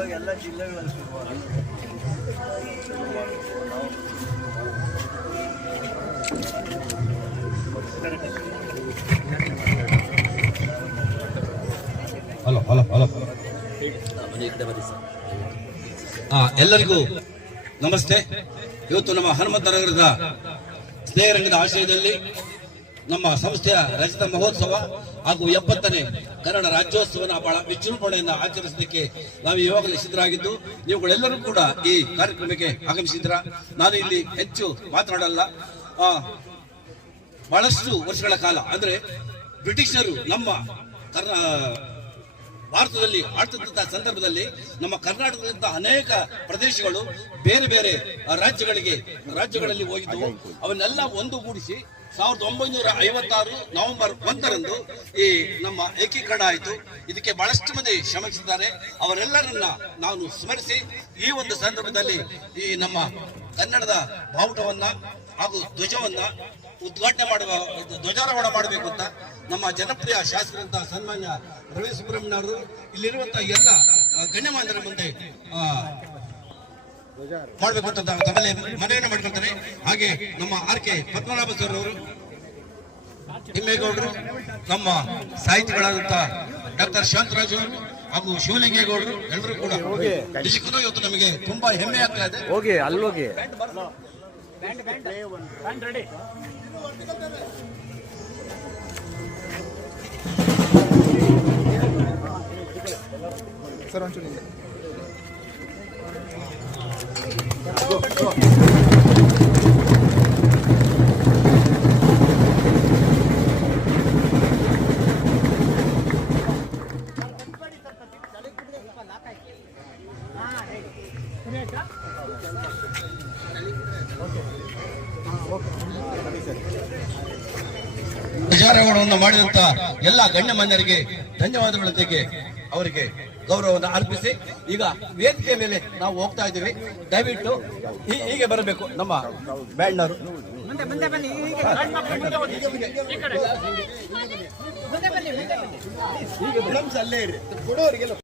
ಇವಾಗ ಎಲ್ಲ ಜಿಲ್ಲೆಗಳಲ್ಲಿ ಶುರುವಾಗಿದೆ. ಹಲೋ ಹಲೋ ಹಲೋ ಎಲ್ಲರಿಗೂ ನಮಸ್ತೆ. ಇವತ್ತು ನಮ್ಮ ಹನುಮಂತನಗರದ ಸ್ನೇಹರಂಗದ ಆಶ್ರಯದಲ್ಲಿ ನಮ್ಮ ಸಂಸ್ಥೆಯ ರಜತ ಮಹೋತ್ಸವ ಹಾಗೂ 70ನೇ ಕನ್ನಡ ರಾಜ್ಯೋತ್ಸವನ ಬಹಳ ವಿಜೃಂಭಣೆಯಿಂದ ಆಚರಿಸಲಿಕ್ಕೆ ನಾವು ಇವಾಗಲೇ ಸಿದ್ಧರಾಗಿದ್ದು, ನೀವುಗಳೆಲ್ಲರೂ ಕೂಡ ಈ ಕಾರ್ಯಕ್ರಮಕ್ಕೆ ಆಗಮಿಸಿದ್ರ. ನಾನು ಇಲ್ಲಿ ಹೆಚ್ಚು ಮಾತನಾಡಲ್ಲ. ಬಹಳಷ್ಟು ವರ್ಷಗಳ ಕಾಲ ಅಂದ್ರೆ ಬ್ರಿಟಿಷರು ನಮ್ಮ ಭಾರತದಲ್ಲಿ ಆಳ್ತಿದ್ದಂತಹ ಸಂದರ್ಭದಲ್ಲಿ ನಮ್ಮ ಕರ್ನಾಟಕದಿಂದ ಅನೇಕ ಪ್ರದೇಶಗಳು ಬೇರೆ ಬೇರೆ ರಾಜ್ಯಗಳಲ್ಲಿ ಹೋಗಿದ್ದವು. ಅವನ್ನೆಲ್ಲ ಒಂದುಗೂಡಿಸಿ 1956 ನವೆಂಬರ್ 1ರಂದು ಈ ನಮ್ಮ ಏಕೀಕರಣ ಆಯಿತು. ಇದಕ್ಕೆ ಬಹಳಷ್ಟು ಮಂದಿ ಶ್ರಮಿಸಿದ್ದಾರೆ. ಅವರೆಲ್ಲರನ್ನ ನಾನು ಸ್ಮರಿಸಿ ಈ ಒಂದು ಸಂದರ್ಭದಲ್ಲಿ ಈ ನಮ್ಮ ಕನ್ನಡದ ಬಾವುಟವನ್ನ ಹಾಗೂ ಧ್ವಜವನ್ನ ಉದ್ಘಾಟನೆ ಮಾಡುವ ಧ್ವಜಾರೋಹಣ ಮಾಡಬೇಕು ಅಂತ ನಮ್ಮ ಜನಪ್ರಿಯ ಶಾಸಕರಂತಹ ಸನ್ಮಾನ್ಯ ರವಿ ಸುಬ್ರಹ್ಮಣ್ಯ ಅವರು ಇಲ್ಲಿರುವಂತಹ ಎಲ್ಲ ಗಣ್ಯಮಾನ್ಯರ ಮುಂದೆ ಮಾಡಬೇಕು ಅಂತ ತಮ್ಮಲ್ಲಿ ಮನವಿಯನ್ನು ಮಾಡ್ಕೊಳ್ತಾರೆ. ಹಾಗೆ ನಮ್ಮ ಆರ್.ಕೆ. ಪದ್ಮನಾಭ ಸರ್ ಅವರು, ತಿಮ್ಮೇಗೌಡರು, ನಮ್ಮ ಸಾಹಿತಿಗಳಾದಂತಹ ಡಾಕ್ಟರ್ ಶಾಂತರಾಜ್ ಅವರು ಹಾಗೂ ಶಿವಲಿಂಗೇಗೌಡರು ಎಲ್ಲರೂ ಕೂಡ ನಿಜಕ್ಕೂ ಇವತ್ತು ನಮಗೆ ತುಂಬಾ ಹೆಮ್ಮೆ ಆಗ್ತಾ ಇದೆ. ಸರ್ ಒಂಚೂರು ಧ್ವಜಾರೋಹಣವನ್ನು ಮಾಡಿದಂತ ಎಲ್ಲ ಗಣ್ಯಮಾನ್ಯರಿಗೆ ಧನ್ಯವಾದಗಳೊಂದಿಗೆ ಅವರಿಗೆ ಗೌರವವನ್ನು ಅರ್ಪಿಸಿ ಈಗ ವೇದಿಕೆ ಮೇಲೆ ನಾವು ಹೋಗ್ತಾ ಇದ್ದೀವಿ. ದಯವಿಟ್ಟು ಹೀಗೆ ಬರಬೇಕು ನಮ್ಮ ಬ್ಯಾಂಡ್ನವರು. ಅಲ್ಲೇ ಇರಿ ಕೊಡೋರಿಗೆಲ್ಲ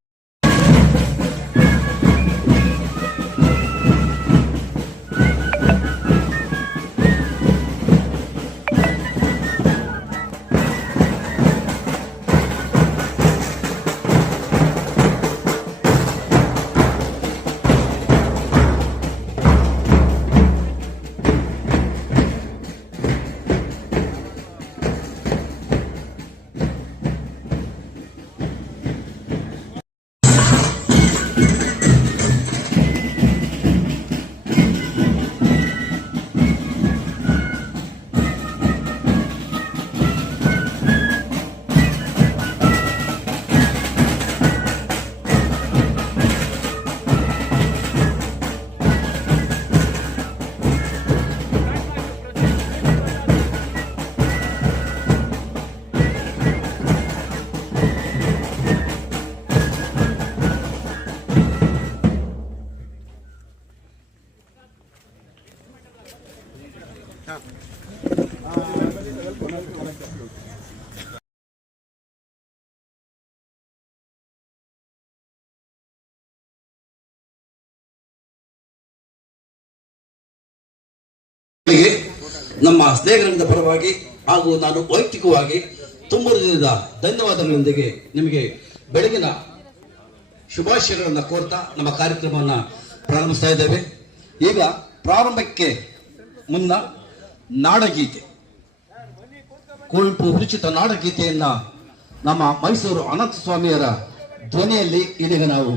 ನಮ್ಮ ಸ್ನೇಹಿತರಿಂದ ಪರವಾಗಿ ಹಾಗೂ ನಾನು ವೈಯಕ್ತಿಕವಾಗಿ ತುಂಬ ದಿನದ ಧನ್ಯವಾದಗಳೊಂದಿಗೆ ನಿಮಗೆ ಬೆಳಗಿನ ಶುಭಾಶಯಗಳನ್ನು ಕೋರ್ತಾ ನಮ್ಮ ಕಾರ್ಯಕ್ರಮವನ್ನು ಪ್ರಾರಂಭಿಸ್ತಾ ಇದ್ದೇವೆ. ಈಗ ಪ್ರಾರಂಭಕ್ಕೆ ಮುನ್ನ ನಾಡಗೀತೆ, ಕುವೆಂಪು ವಿರಚಿತ ನಾಡಗೀತೆಯನ್ನ ನಮ್ಮ ಮೈಸೂರು ಅನಂತ ಸ್ವಾಮಿಯರ ಧ್ವನಿಯಲ್ಲಿ ಇದೀಗ ನಾವು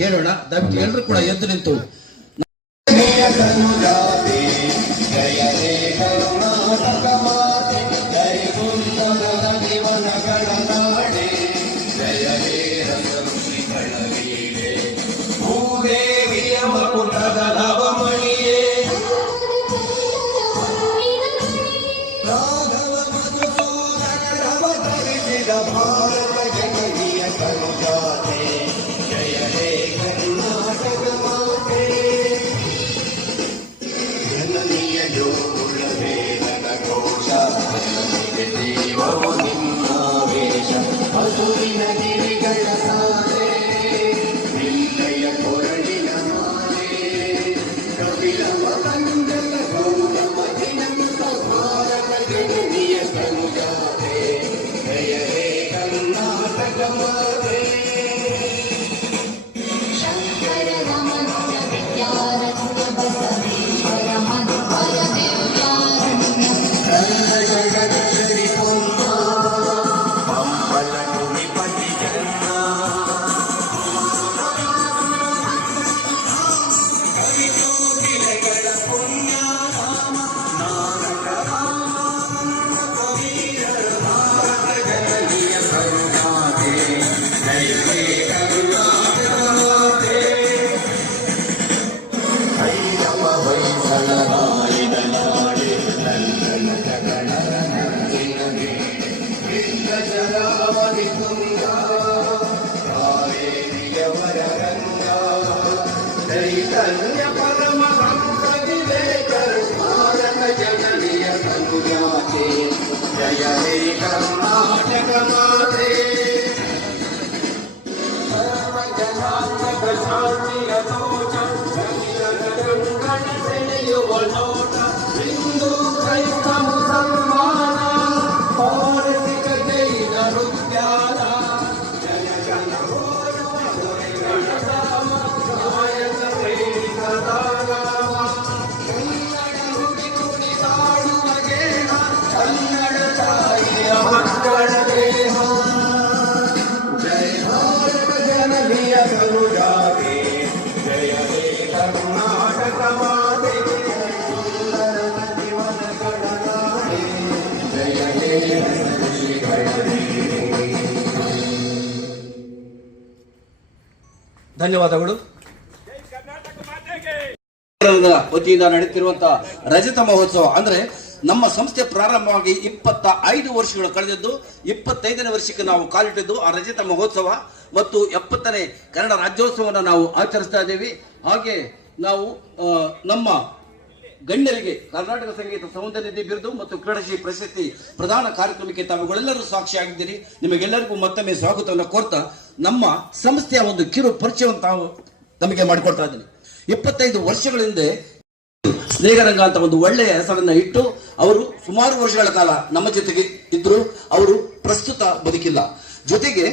ಕೇಳೋಣ. ದಯವಿಟ್ಟು ಎಲ್ಲರೂ ಕೂಡ ಎದ್ದು ನಿಂತು ಜನನೀಯ ಜೋಳವೇ ಧನ್ಯವಾದಗಳು. ವತಿಯಿಂದ ನಡೆಯುತ್ತಿರುವಂತಹ ರಜತ ಮಹೋತ್ಸವ ಅಂದ್ರೆ ನಮ್ಮ ಸಂಸ್ಥೆ ಪ್ರಾರಂಭವಾಗಿ 25 ವರ್ಷಗಳು ಕಳೆದಿದ್ದು 25ನೇ ವರ್ಷಕ್ಕೆ ನಾವು ಕಾಲಿಟ್ಟಿದ್ದು ಆ ರಜತ ಮಹೋತ್ಸವ ಮತ್ತು 70ನೇ ಕನ್ನಡ ರಾಜ್ಯೋತ್ಸವವನ್ನು ನಾವು ಆಚರಿಸ್ತಾ ಇದ್ದೇವೆ. ಹಾಗೆ ನಾವು ನಮ್ಮ ಗಣ್ಯರಿಗೆ ಕರ್ನಾಟಕ ಸಂಗೀತ ಸೌಂದರ್ಯ ನಿಧಿ ಬಿರುದು ಮತ್ತು ಕ್ರೀಡಾಶ್ರೀ ಪ್ರಶಸ್ತಿ ಪ್ರದಾನ ಕಾರ್ಯಕ್ರಮಕ್ಕೆ ತಾವುಗಳೆಲ್ಲರೂ ಸಾಕ್ಷಿಯಾಗಿದ್ದೀರಿ. ನಿಮಗೆಲ್ಲರಿಗೂ ಮತ್ತೊಮ್ಮೆ ಸ್ವಾಗತವನ್ನು ಕೋರ್ತಾ ನಮ್ಮ ಸಂಸ್ಥೆಯ ಒಂದು ಕಿರು ಪರಿಚಯವನ್ನು ತಾವು ನಮಗೆ ಮಾಡಿಕೊಡ್ತಾ ಇದ್ದೀನಿ. 25 ವರ್ಷಗಳ ಹಿಂದೆ ಸ್ನೇಹರಂಗ ಅಂತ ಒಂದು ಒಳ್ಳೆಯ ಹೆಸರನ್ನ ಇಟ್ಟು ಅವರು ಸುಮಾರು ವರ್ಷಗಳ ಕಾಲ ನಮ್ಮ ಜೊತೆಗೆ ಇದ್ರು. ಅವರು ಪ್ರಸ್ತುತ ಬದುಕಿಲ್ಲ. ಜೊತೆಗೆ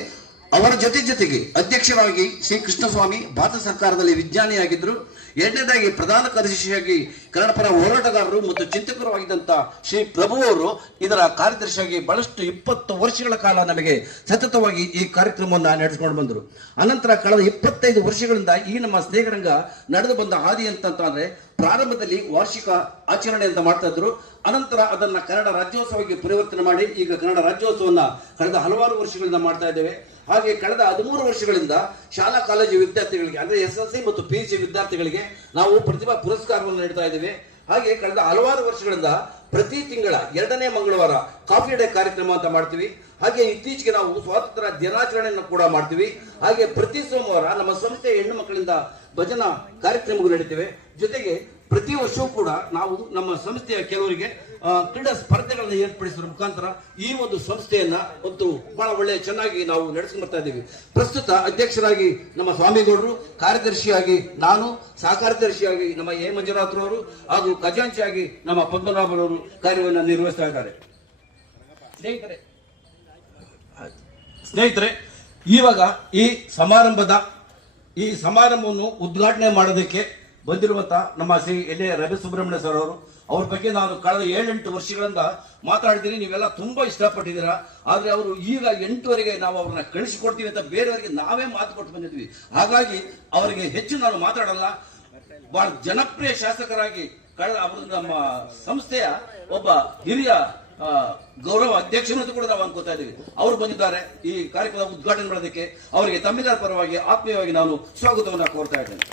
ಅವರ ಜೊತೆಗೆ ಅಧ್ಯಕ್ಷರಾಗಿ ಶ್ರೀ ಕೃಷ್ಣಸ್ವಾಮಿ ಭಾರತ ಸರ್ಕಾರದಲ್ಲಿ ವಿಜ್ಞಾನಿಯಾಗಿದ್ದರು. ಎರಡನೇದಾಗಿ ಪ್ರಧಾನ ಕಾರ್ಯದರ್ಶಿಯಾಗಿ ಕನ್ನಡ ಪರ ಹೋರಾಟಗಾರರು ಮತ್ತು ಚಿಂತಕರು ಆಗಿದ್ದಂತ ಶ್ರೀ ಪ್ರಭು ಅವರು ಇದರ ಕಾರ್ಯದರ್ಶಿಯಾಗಿ ಬಹಳಷ್ಟು 20 ವರ್ಷಗಳ ಕಾಲ ನಮಗೆ ಸತತವಾಗಿ ಈ ಕಾರ್ಯಕ್ರಮವನ್ನು ನಡೆಸಿಕೊಂಡು ಬಂದರು. ಅನಂತರ ಕಳೆದ 25 ವರ್ಷಗಳಿಂದ ಈ ನಮ್ಮ ಸ್ನೇಹರಂಗ ನಡೆದು ಬಂದ ಹಾದಿ ಅಂತಂದ್ರೆ ಪ್ರಾರಂಭದಲ್ಲಿ ವಾರ್ಷಿಕ ಆಚರಣೆ ಅಂತ ಮಾಡ್ತಾ ಇದ್ರು. ಅನಂತರ ಅದನ್ನ ಕನ್ನಡ ರಾಜ್ಯೋತ್ಸವಕ್ಕೆ ಪರಿವರ್ತನೆ ಮಾಡಿ ಈಗ ಕನ್ನಡ ರಾಜ್ಯೋತ್ಸವನ್ನ ಕಳೆದ ಹಲವಾರು ವರ್ಷಗಳಿಂದ ಮಾಡ್ತಾ ಇದ್ದೇವೆ. ಹಾಗೆ ಕಳೆದ 13 ವರ್ಷಗಳಿಂದ ಶಾಲಾ ಕಾಲೇಜು ವಿದ್ಯಾರ್ಥಿಗಳಿಗೆ ಅಂದ್ರೆ SSLC ಮತ್ತು PUC ವಿದ್ಯಾರ್ಥಿಗಳಿಗೆ ನಾವು ಪ್ರತಿಭಾ ಪುರಸ್ಕಾರವನ್ನು ನೀಡ್ತಾ ಇದ್ದೇವೆ. ಹಾಗೆ ಕಳೆದ ಹಲವಾರು ವರ್ಷಗಳಿಂದ ಪ್ರತಿ ತಿಂಗಳ 2ನೇ ಮಂಗಳವಾರ ಕಾಫಿ ಡೇ ಕಾರ್ಯಕ್ರಮ ಅಂತ ಮಾಡ್ತೀವಿ. ಹಾಗೆ ಇತ್ತೀಚೆಗೆ ನಾವು ಸ್ವಾತಂತ್ರ್ಯ ದಿನಾಚರಣೆಯನ್ನು ಕೂಡ ಮಾಡ್ತೀವಿ. ಹಾಗೆ ಪ್ರತಿ ಸೋಮವಾರ ನಮ್ಮ ಸಂಸ್ಥೆಯ ಹೆಣ್ಣು ಮಕ್ಕಳಿಂದ ಭಜನಾ ಕಾರ್ಯಕ್ರಮಗಳು ನಡೀತಿವೆ. ಜೊತೆಗೆ ಪ್ರತಿ ವರ್ಷವೂ ಕೂಡ ನಾವು ನಮ್ಮ ಸಂಸ್ಥೆಯ ಕೆಲವರಿಗೆ ಕ್ರೀಡಾ ಸ್ಪರ್ಧೆಗಳನ್ನು ಏರ್ಪಡಿಸುವ ಮುಖಾಂತರ ಈ ಒಂದು ಸಂಸ್ಥೆಯನ್ನ ಒಂದು ಬಹಳ ಒಳ್ಳೆ ಚೆನ್ನಾಗಿ ನಾವು ನಡೆಸ್ಕೊಂಡು ಬರ್ತಾ ಇದ್ದೀವಿ. ಪ್ರಸ್ತುತ ಅಧ್ಯಕ್ಷರಾಗಿ ನಮ್ಮ ಸ್ವಾಮಿಗೌಡರು, ಕಾರ್ಯದರ್ಶಿಯಾಗಿ ನಾನು, ಸಹ ಕಾರ್ಯದರ್ಶಿಯಾಗಿ ನಮ್ಮ ಎ ಮಂಜುನಾಥ್ರವರು ಹಾಗೂ ಖಜಾಂಚಿಯಾಗಿ ನಮ್ಮ ಪದ್ಮನಾಭರವರು ಕಾರ್ಯವನ್ನು ನಿರ್ವಹಿಸ್ತಾ ಇದ್ದಾರೆ. ಸ್ನೇಹಿತರೆ, ಇವಾಗ ಈ ಸಮಾರಂಭವನ್ನು ಉದ್ಘಾಟನೆ ಮಾಡೋದಕ್ಕೆ ಬಂದಿರುವಂತಹ ನಮ್ಮ ಶ್ರೀ ಎಲ್.ಎ. ರವಿ ಸುಬ್ರಹ್ಮಣ್ಯ ಸರ್ ಅವರು, ಅವ್ರ ಬಗ್ಗೆ ನಾನು ಕಳೆದ 7-8 ವರ್ಷಗಳಿಂದ ಮಾತಾಡ್ತೀನಿ. ನೀವೆಲ್ಲ ತುಂಬಾ ಇಷ್ಟಪಟ್ಟಿದ್ದೀರಾ. ಆದ್ರೆ ಅವರು ಈಗ 8ವರೆಗೆ ನಾವು ಅವ್ರನ್ನ ಕಳಿಸಿಕೊಡ್ತೀವಿ ಅಂತ ಬೇರೆಯವರಿಗೆ ನಾವೇ ಮಾತು ಕೊಟ್ಟು ಬಂದಿದ್ವಿ. ಹಾಗಾಗಿ ಅವರಿಗೆ ಹೆಚ್ಚು ನಾನು ಮಾತಾಡಲ್ಲ. ಬಹಳ ಜನಪ್ರಿಯ ಶಾಸಕರಾಗಿ ಅವರು ನಮ್ಮ ಸಂಸ್ಥೆಯ ಒಬ್ಬ ಹಿರಿಯ ಗೌರವ ಅಧ್ಯಕ್ಷರು ಕೂಡ ನಾವು ಅನ್ಕೋತಾ ಇದ್ದೀವಿ. ಅವರು ಬಂದಿದ್ದಾರೆ ಈ ಕಾರ್ಯಕ್ರಮ ಉದ್ಘಾಟನೆ ಮಾಡೋದಕ್ಕೆ. ಅವರಿಗೆ ತಮ್ಮೆಲ್ಲರ ಪರವಾಗಿ ಆತ್ಮೀಯವಾಗಿ ನಾನು ಸ್ವಾಗತವನ್ನು ಕೋರ್ತಾ ಇದ್ದೇನೆ.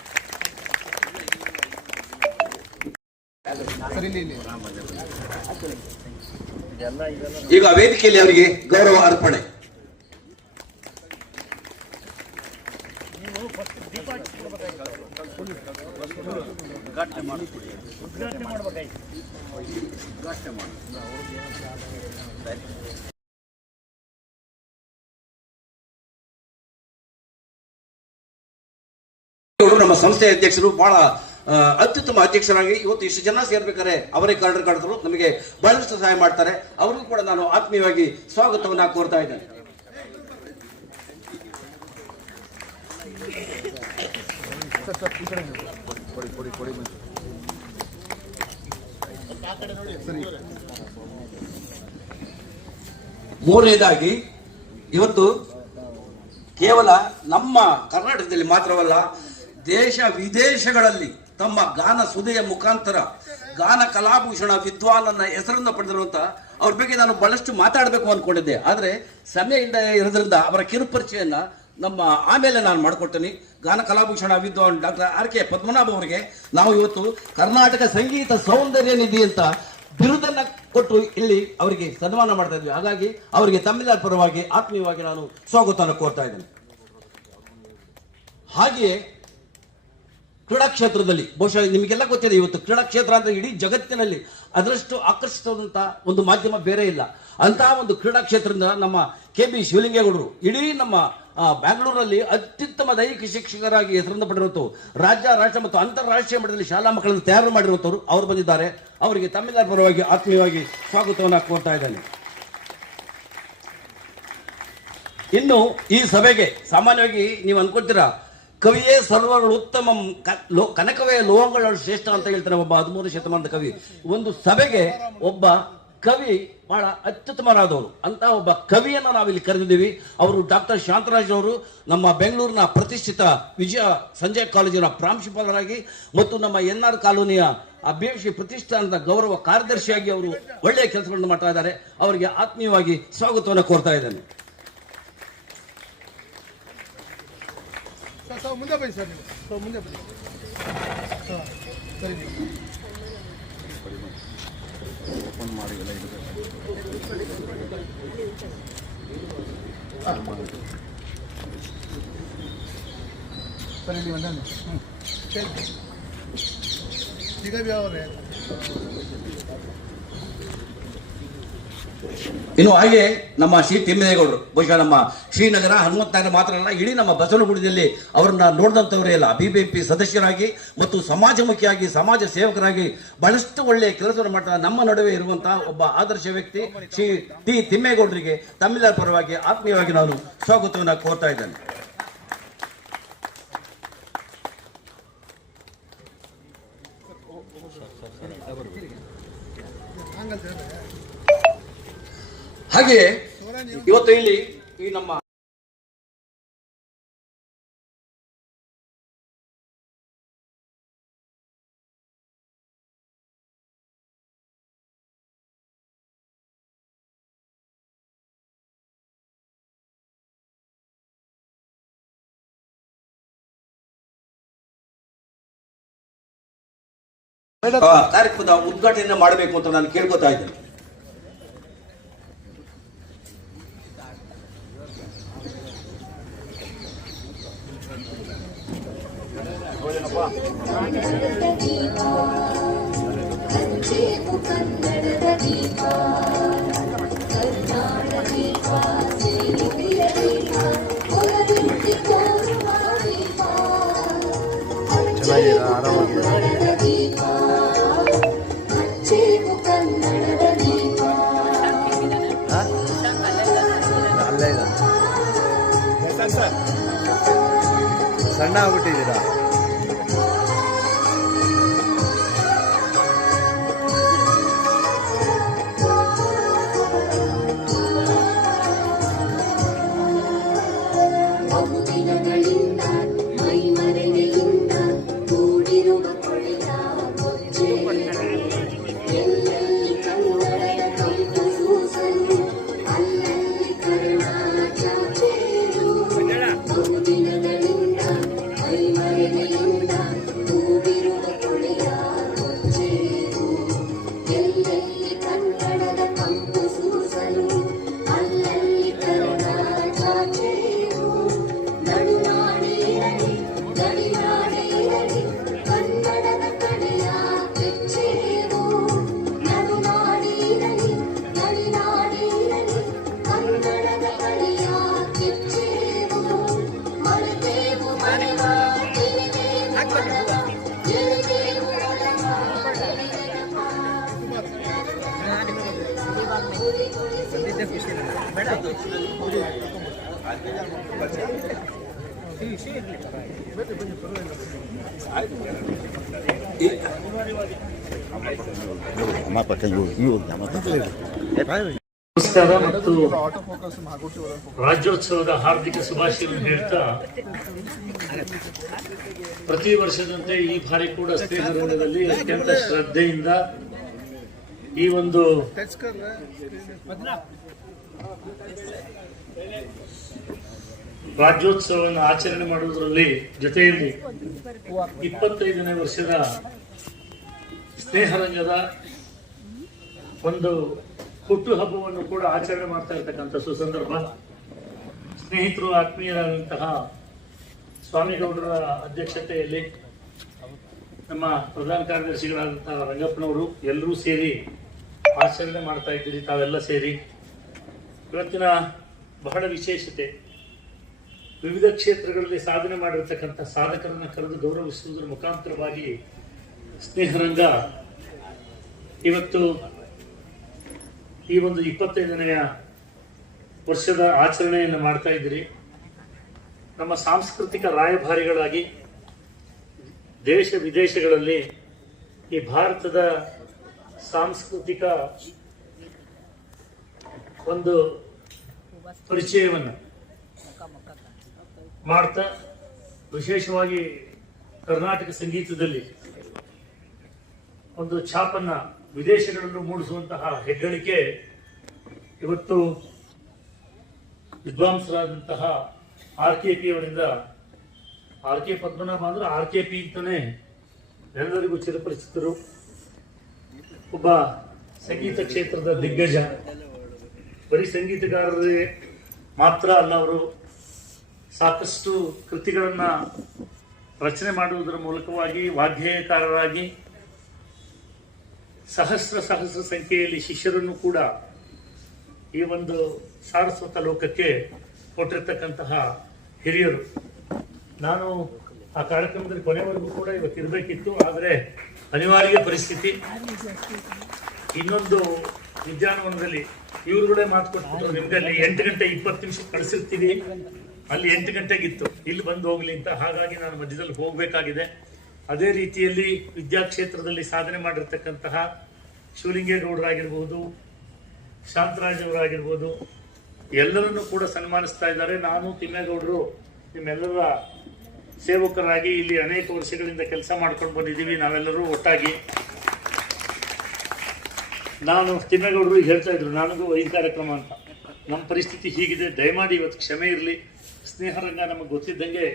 ಈಗ ವೇದಿಕೆಯಲ್ಲಿ ಅವರಿಗೆ ಗೌರವ ಅರ್ಪಣೆ. ನಮ್ಮ ಸಂಸ್ಥೆಯ ಅಧ್ಯಕ್ಷರು ಬಹಳ ಅತ್ಯುತ್ತಮ ಅಧ್ಯಕ್ಷರಾಗಿ ಇವತ್ತು ಇಷ್ಟು ಜನ ಸೇರ್ಬೇಕಾದ್ರೆ ಅವರೇ ಕಾರ್ಯಕರ್ತರು ನಮಗೆ ಬಹಳಷ್ಟು ಸಹಾಯ ಮಾಡ್ತಾರೆ. ಅವ್ರಿಗೂ ಕೂಡ ನಾನು ಆತ್ಮೀಯವಾಗಿ ಸ್ವಾಗತವನ್ನ ಕೋರ್ತಾ ಇದ್ದೇನೆ. ಮೂರನೇದಾಗಿ ಇವತ್ತು ಕೇವಲ ನಮ್ಮ ಕರ್ನಾಟಕದಲ್ಲಿ ಮಾತ್ರವಲ್ಲ, ದೇಶ ವಿದೇಶಗಳಲ್ಲಿ ತಮ್ಮ ಗಾನ ಸುಧೆಯ ಮುಖಾಂತರ ಗಾನ ಕಲಾಭೂಷಣ ವಿದ್ವಾನನ್ನ ಹೆಸರನ್ನ ಪಡೆದಿರುವಂತ ಅವ್ರ ಬಗ್ಗೆ ನಾನು ಬಹಳಷ್ಟು ಮಾತಾಡಬೇಕು ಅಂದ್ಕೊಂಡಿದ್ದೆ. ಆದ್ರೆ ಸಮಯ ಇರೋದ್ರಿಂದ ಅವರ ಕಿರುಪರಿಚಯನ್ನ ನಮ್ಮ ಆಮೇಲೆ ನಾನು ಮಾಡಿಕೊಡ್ತೇನೆ. ಗಾನ ಕಲಾಭೂಷಣ ವಿದ್ವಾನ್ ಡಾಕ್ಟರ್ R.K. ಪದ್ಮನಾಭ ಅವರಿಗೆ ನಾವು ಇವತ್ತು ಕರ್ನಾಟಕ ಸಂಗೀತ ಸೌಂದರ್ಯ ನಿಧಿ ಅಂತ ಬಿರುದನ್ನ ಕೊಟ್ಟು ಇಲ್ಲಿ ಅವರಿಗೆ ಸನ್ಮಾನ ಮಾಡ್ತಾ ಇದ್ವಿ. ಹಾಗಾಗಿ ಅವರಿಗೆ ತಮ್ಮೆಲ್ಲರ ಪರವಾಗಿ ಆತ್ಮೀಯವಾಗಿ ನಾನು ಸ್ವಾಗತವನ್ನು ಕೋರ್ತಾ ಇದ್ದೇನೆ. ಹಾಗೆಯೇ ಕ್ರೀಡಾ ಕ್ಷೇತ್ರದಲ್ಲಿ ಬಹುಶಃ ನಿಮಗೆಲ್ಲ ಗೊತ್ತಿದೆ, ಇವತ್ತು ಕ್ರೀಡಾ ಕ್ಷೇತ್ರ ಅಂದ್ರೆ ಇಡೀ ಜಗತ್ತಿನಲ್ಲಿ ಅದರಷ್ಟು ಆಕರ್ಷಿಸುವಂತ ಒಂದು ಮಾಧ್ಯಮ ಬೇರೆ ಇಲ್ಲ. ಅಂತಹ ಒಂದು ಕ್ರೀಡಾ ಕ್ಷೇತ್ರದಿಂದ ನಮ್ಮ KB ಶಿವಲಿಂಗೇಗೌಡರು ಇಡೀ ನಮ್ಮ ಬ್ಯಾಂಗ್ಳೂರಿನಲ್ಲಿ ಅತ್ಯುತ್ತಮ ದೈಹಿಕ ಶಿಕ್ಷಕರಾಗಿ ಹೆಸರನ್ನು ಪಡೆದಿರುವಂಥವ್ರು, ರಾಜ್ಯ, ರಾಷ್ಟ್ರ ಮತ್ತು ಅಂತಾರಾಷ್ಟ್ರೀಯ ಮಟ್ಟದಲ್ಲಿ ಶಾಲಾ ಮಕ್ಕಳನ್ನು ತಯಾರು ಮಾಡಿರುವಂಥವ್ರು ಅವರು ಬಂದಿದ್ದಾರೆ. ಅವರಿಗೆ ತಮ್ಮೆಲ್ಲರ ಪರವಾಗಿ ಆತ್ಮೀಯವಾಗಿ ಸ್ವಾಗತವನ್ನು ಕೋರ್ತಾ ಇದ್ದೇನೆ. ಇನ್ನು ಈ ಸಭೆಗೆ ಸಾಮಾನ್ಯವಾಗಿ ನೀವು ಅನ್ಕೊಳ್ತೀರಾ, ಕವಿಯೇ ಸರ್ವಗಳು ಉತ್ತಮ, ಕನಕವೇ ಲೋಹಗಳು ಶ್ರೇಷ್ಠ ಅಂತ ಹೇಳ್ತಾನೆ ಒಬ್ಬ 13ನೇ ಶತಮಾನದ ಕವಿ. ಒಂದು ಸಭೆಗೆ ಒಬ್ಬ ಕವಿ ಬಹಳ ಅತ್ಯುತ್ತಮರಾದವರು ಅಂತ ಒಬ್ಬ ಕವಿಯನ್ನ ನಾವಿಲ್ಲಿ ಕರೆದಿದ್ದೀವಿ. ಅವರು ಡಾಕ್ಟರ್ ಶಾಂತರಾಜ್ ಅವರು, ನಮ್ಮ ಬೆಂಗಳೂರಿನ ಪ್ರತಿಷ್ಠಿತ ವಿಜಯ ಸಂಜಯ್ ಕಾಲೇಜಿನ ಪ್ರಾಂಶುಪಾಲರಾಗಿ ಮತ್ತು ನಮ್ಮ NR ಕಾಲೋನಿಯ BFC ಪ್ರತಿಷ್ಠಾನದ ಗೌರವ ಕಾರ್ಯದರ್ಶಿಯಾಗಿ ಅವರು ಒಳ್ಳೆಯ ಕೆಲಸಗಳನ್ನು ಮಾಡ್ತಾ ಇದ್ದಾರೆ. ಅವರಿಗೆ ಆತ್ಮೀಯವಾಗಿ ಸ್ವಾಗತವನ್ನು ಕೋರ್ತಾ ಇದ್ದೇನೆ. ಮುಂದೆ ಬನ್ನಿ ಸರ್, ನೀವು ಮುಂದೆ ಬನ್ನಿ. ಸರಿ, ಓಪನ್ ಮಾಡಿ ಸರಿ, ನೀವು ಒಂದೇ ಈಗ ಅವರೇ. ಇನ್ನು ಹಾಗೆ ನಮ್ಮ ಶ್ರೀ ತಿಮ್ಮೇಗೌಡರು, ಬಹುಶಃ ನಮ್ಮ ಶ್ರೀನಗರ ಹನುಮಂತನಗರ ಮಾತ್ರ ಅಲ್ಲ, ಇಡೀ ನಮ್ಮ ಬಸವನಗುಡಿಯಲ್ಲಿ ಅವರನ್ನ ನೋಡಿದಂಥವರೇ ಇಲ್ಲ. BBMP ಸದಸ್ಯರಾಗಿ ಮತ್ತು ಸಮಾಜಮುಖಿಯಾಗಿ, ಸಮಾಜ ಸೇವಕರಾಗಿ ಬಹಳಷ್ಟು ಒಳ್ಳೆಯ ಕೆಲಸವನ್ನು ಮಾಡ್ತಾ ನಮ್ಮ ನಡುವೆ ಇರುವಂತಹ ಒಬ್ಬ ಆದರ್ಶ ವ್ಯಕ್ತಿ ಶ್ರೀ ಟಿ ತಿಮ್ಮೇಗೌಡರಿಗೆ ತಮ್ಮೆಲ್ಲರ ಪರವಾಗಿ ಆತ್ಮೀಯವಾಗಿ ನಾನು ಸ್ವಾಗತವನ್ನು ಕೋರ್ತಾ ಇದ್ದೇನೆ. ಹಾಗೆಯೇ ಇವತ್ತು ಇಲ್ಲಿ ಈ ನಮ್ಮ ಕಾರ್ಯಕ್ರಮದ ಉದ್ಘಾಟನೆ ಮಾಡಬೇಕು ಅಂತ ನಾನು ಕೇಳ್ಕೊತಾ ಇದ್ದೇನೆ. ಸಣ್ಣ ಆಗ್ಬಿಟ್ಟಿದ್ದೀರಾ? ನಮಸ್ಕಾರ ಮತ್ತು ರಾಜ್ಯೋತ್ಸವದ ಹಾರ್ದಿಕ ಶುಭಾಶಯಗಳನ್ನು ಹೇಳ್ತಾ, ಪ್ರತಿ ವರ್ಷದಂತೆ ಈ ಬಾರಿ ಕೂಡ ಸ್ನೇಹರಂಗದಲ್ಲಿ ಅತ್ಯಂತ ಶ್ರದ್ಧೆಯಿಂದ ಈ ಒಂದು ರಾಜ್ಯೋತ್ಸವವನ್ನು ಆಚರಣೆ ಮಾಡುವುದರಲ್ಲಿ ಜೊತೆಯಲ್ಲಿ 25ನೇ ವರ್ಷದ ಸ್ನೇಹರಂಗದ ಒಂದು ಹುಟ್ಟುಹಬ್ಬವನ್ನು ಕೂಡ ಆಚರಣೆ ಮಾಡ್ತಾ ಇರ್ತಕ್ಕಂಥ ಸುಸಂದರ್ಭ. ಸ್ನೇಹಿತರು, ಆತ್ಮೀಯರಾದಂತಹ ಸ್ವಾಮಿಗೌಡರ ಅಧ್ಯಕ್ಷತೆಯಲ್ಲಿ ನಮ್ಮ ಪ್ರಧಾನ ಕಾರ್ಯದರ್ಶಿಗಳಾದಂತಹ ರಂಗಪ್ಪನವರು ಎಲ್ಲರೂ ಸೇರಿ ಆಚರಣೆ ಮಾಡ್ತಾ ಇದ್ದೀರಿ. ತಾವೆಲ್ಲ ಸೇರಿ ಇವತ್ತಿನ ಬಹಳ ವಿಶೇಷತೆ, ವಿವಿಧ ಕ್ಷೇತ್ರಗಳಲ್ಲಿ ಸಾಧನೆ ಮಾಡಿರ್ತಕ್ಕಂಥ ಸಾಧಕರನ್ನು ಕರೆದು ಗೌರವಿಸುವುದರ ಮುಖಾಂತರವಾಗಿ ಸ್ನೇಹರಂಗ ಇವತ್ತು ಈ ಒಂದು 25ನೇ ವರ್ಷದ ಆಚರಣೆಯನ್ನು ಮಾಡ್ತಾ ಇದ್ದೀರಿ. ನಮ್ಮ ಸಾಂಸ್ಕೃತಿಕ ರಾಯಭಾರಿಗಳಾಗಿ ದೇಶ ವಿದೇಶಗಳಲ್ಲಿ ಈ ಭಾರತದ ಸಾಂಸ್ಕೃತಿಕ ಒಂದು ಪರಿಚಯವನ್ನು ಮಾಡ್ತಾ ವಿಶೇಷವಾಗಿ ಕರ್ನಾಟಕ ಸಂಗೀತದಲ್ಲಿ ಒಂದು ಛಾಪನ್ನ ವಿದೇಶಗಳಲ್ಲೂ ಮೂಡಿಸುವಂತಹ ಹೆಗ್ಗಳಿಕೆ ಇವತ್ತು ವಿದ್ವಾಂಸರಾದಂತಹ RKP ಅವರಿಂದ RK ಪದ್ಮನಾಭ ಅಂದ್ರೆ RKP ಅಂತಾನೆ ಎಲ್ಲರಿಗೂ ಚಿರಪರಿಚಿತರು. ಒಬ್ಬ ಸಂಗೀತ ಕ್ಷೇತ್ರದ ದಿಗ್ಗಜ. ಬರೀ ಸಂಗೀತಗಾರರೇ ಮಾತ್ರ ಅಲ್ಲ, ಅವರು ಸಾಕಷ್ಟು ಕೃತಿಗಳನ್ನ ರಚನೆ ಮಾಡುವುದರ ಮೂಲಕವಾಗಿ ವಾಗ್ಗೇಯಕಾರರಾಗಿ ಸಹಸ್ರ ಸಂಖ್ಯೆಯಲ್ಲಿ ಶಿಷ್ಯರನ್ನು ಕೂಡ ಈ ಒಂದು ಸಾರಸ್ವತ ಲೋಕಕ್ಕೆ ಕೊಟ್ಟಿರ್ತಕ್ಕಂತಹ ಹಿರಿಯರು. ನಾನು ಆ ಕಾರ್ಯಕ್ರಮದಲ್ಲಿ ಕೊನೆವರೆಗೂ ಕೂಡ ಇವತ್ತು ಇರಬೇಕಿತ್ತು, ಆದರೆ ಅನಿವಾರ್ಯ ಪರಿಸ್ಥಿತಿ. ಇನ್ನೊಂದು ವಿದ್ಯಾನವನದಲ್ಲಿ ಇವರುಗಳೇ ಮಾತು ಕೊಟ್ಬಿಟ್ಟು ನಿಮ್ಗೆ ಅಲ್ಲಿ 8 ಗಂಟೆ 20 ನಿಮಿಷ ಕಳಿಸಿರ್ತೀವಿ, ಅಲ್ಲಿ 8 ಗಂಟೆಗಿತ್ತು, ಇಲ್ಲಿ ಬಂದು ಹೋಗ್ಲಿ ಅಂತ. ಹಾಗಾಗಿ ನಾನು ಮಧ್ಯದಲ್ಲಿ ಹೋಗಬೇಕಾಗಿದೆ. ಅದೇ ರೀತಿಯಲ್ಲಿ ವಿದ್ಯಾಕ್ಷೇತ್ರದಲ್ಲಿ ಸಾಧನೆ ಮಾಡಿರ್ತಕ್ಕಂತಹ ಶಿವಲಿಂಗೇಗೌಡರಾಗಿರ್ಬೋದು, ಶಾಂತರಾಜ್ ಅವರಾಗಿರ್ಬೋದು, ಎಲ್ಲರನ್ನೂ ಕೂಡ ಸನ್ಮಾನಿಸ್ತಾ ಇದ್ದಾರೆ. ನಾನು ತಿಮ್ಮೇಗೌಡರು ನಿಮ್ಮೆಲ್ಲರ ಸೇವಕರಾಗಿ ಇಲ್ಲಿ ಅನೇಕ ವರ್ಷಗಳಿಂದ ಕೆಲಸ ಮಾಡ್ಕೊಂಡು ಬಂದಿದ್ದೀವಿ ನಾವೆಲ್ಲರೂ ಒಟ್ಟಾಗಿ. ನಾನು ತಿಮ್ಮೇಗೌಡರು ಹೇಳ್ತಾ ಇದ್ರು ನನಗೂ 5 ಕಾರ್ಯಕ್ರಮ ಅಂತ. ನಮ್ಮ ಪರಿಸ್ಥಿತಿ ಹೀಗಿದೆ, ದಯಮಾಡಿ ಇವತ್ತು ಕ್ಷಮೆ ಇರಲಿ. ಸ್ನೇಹರಂಗ ನಮಗೆ ಗೊತ್ತಿದ್ದಂಗೆ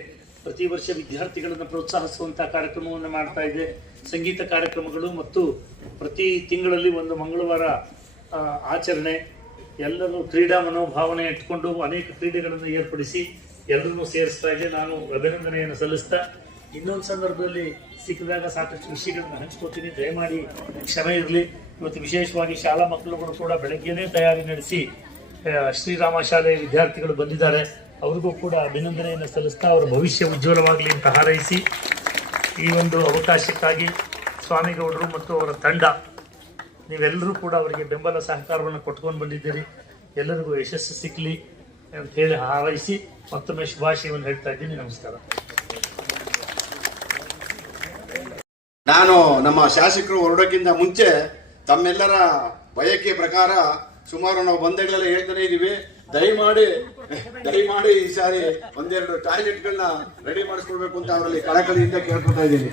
ಪ್ರತಿ ವರ್ಷ ವಿದ್ಯಾರ್ಥಿಗಳನ್ನು ಪ್ರೋತ್ಸಾಹಿಸುವಂತಹ ಕಾರ್ಯಕ್ರಮವನ್ನು ಮಾಡ್ತಾ ಇದೆ. ಸಂಗೀತ ಕಾರ್ಯಕ್ರಮಗಳು ಮತ್ತು ಪ್ರತಿ ತಿಂಗಳಲ್ಲಿ ಒಂದು ಮಂಗಳವಾರ ಆಚರಣೆ, ಎಲ್ಲರೂ ಕ್ರೀಡಾ ಮನೋಭಾವನೆ ಇಟ್ಕೊಂಡು ಅನೇಕ ಕ್ರೀಡೆಗಳನ್ನು ಏರ್ಪಡಿಸಿ ಎಲ್ಲರನ್ನೂ ಸೇರಿಸ್ತಾ ಇದೆ. ನಾನು ಅಭಿನಂದನೆಯನ್ನು ಸಲ್ಲಿಸ್ತಾ ಇನ್ನೊಂದು ಸಂದರ್ಭದಲ್ಲಿ ಸಿಕ್ಕಿದಾಗ ಸಾಕಷ್ಟು ವಿಷಯಗಳನ್ನು ಹಂಚ್ಕೋತೀನಿ, ದಯಮಾಡಿ ಕ್ಷಮೆ ಇರಲಿ. ಇವತ್ತು ವಿಶೇಷವಾಗಿ ಶಾಲಾ ಮಕ್ಕಳುಗಳು ಕೂಡ ಬೆಳಗ್ಗೆನೇ ತಯಾರಿ ನಡೆಸಿ ಶ್ರೀರಾಮ ಶಾಲೆಯ ವಿದ್ಯಾರ್ಥಿಗಳು ಬಂದಿದ್ದಾರೆ, ಅವ್ರಿಗೂ ಕೂಡ ಅಭಿನಂದನೆಯನ್ನು ಸಲ್ಲಿಸ್ತಾ ಅವರ ಭವಿಷ್ಯ ಉಜ್ವಲವಾಗಲಿ ಅಂತ ಹಾರೈಸಿ, ಈ ಒಂದು ಅವಕಾಶಕ್ಕಾಗಿ ಸ್ವಾಮಿಗೌಡರು ಮತ್ತು ಅವರ ತಂಡ ನೀವೆಲ್ಲರೂ ಕೂಡ ಅವರಿಗೆ ಬೆಂಬಲ ಸಹಕಾರವನ್ನು ಕೊಟ್ಕೊಂಡು ಬಂದಿದ್ದೀರಿ. ಎಲ್ಲರಿಗೂ ಯಶಸ್ಸು ಸಿಕ್ಕಲಿ ಅಂತ ಹೇಳಿ ಹಾರೈಸಿ ಮತ್ತೊಮ್ಮೆ ಶುಭಾಶಯವನ್ನು ಹೇಳ್ತಾ ಇದ್ದೀನಿ. ನಮಸ್ಕಾರ. ನಾನು ನಮ್ಮ ಶಾಸಕರು ಹೊರಡೋಕ್ಕಿಂತ ಮುಂಚೆ ತಮ್ಮೆಲ್ಲರ ಬಯಕೆ ಪ್ರಕಾರ ಸುಮಾರು ನಾವು ಬಂದೆಗಳೆಲ್ಲ ಹೇಳ್ತಾನೆ ಇದೀವಿ, ದಯಮಾಡಿ ಈ ಸಾರಿ 1-2 ಟಾಯ್ಲೆಟ್ಗಳನ್ನ ರೆಡಿ ಮಾಡಿಸ್ಕೊಳ್ಬೇಕು ಅಂತ ಅವರಲ್ಲಿ ಕಳಕಳಿಯಿಂದ ಕೇಳ್ಕೊತಾ ಇದ್ದೀನಿ.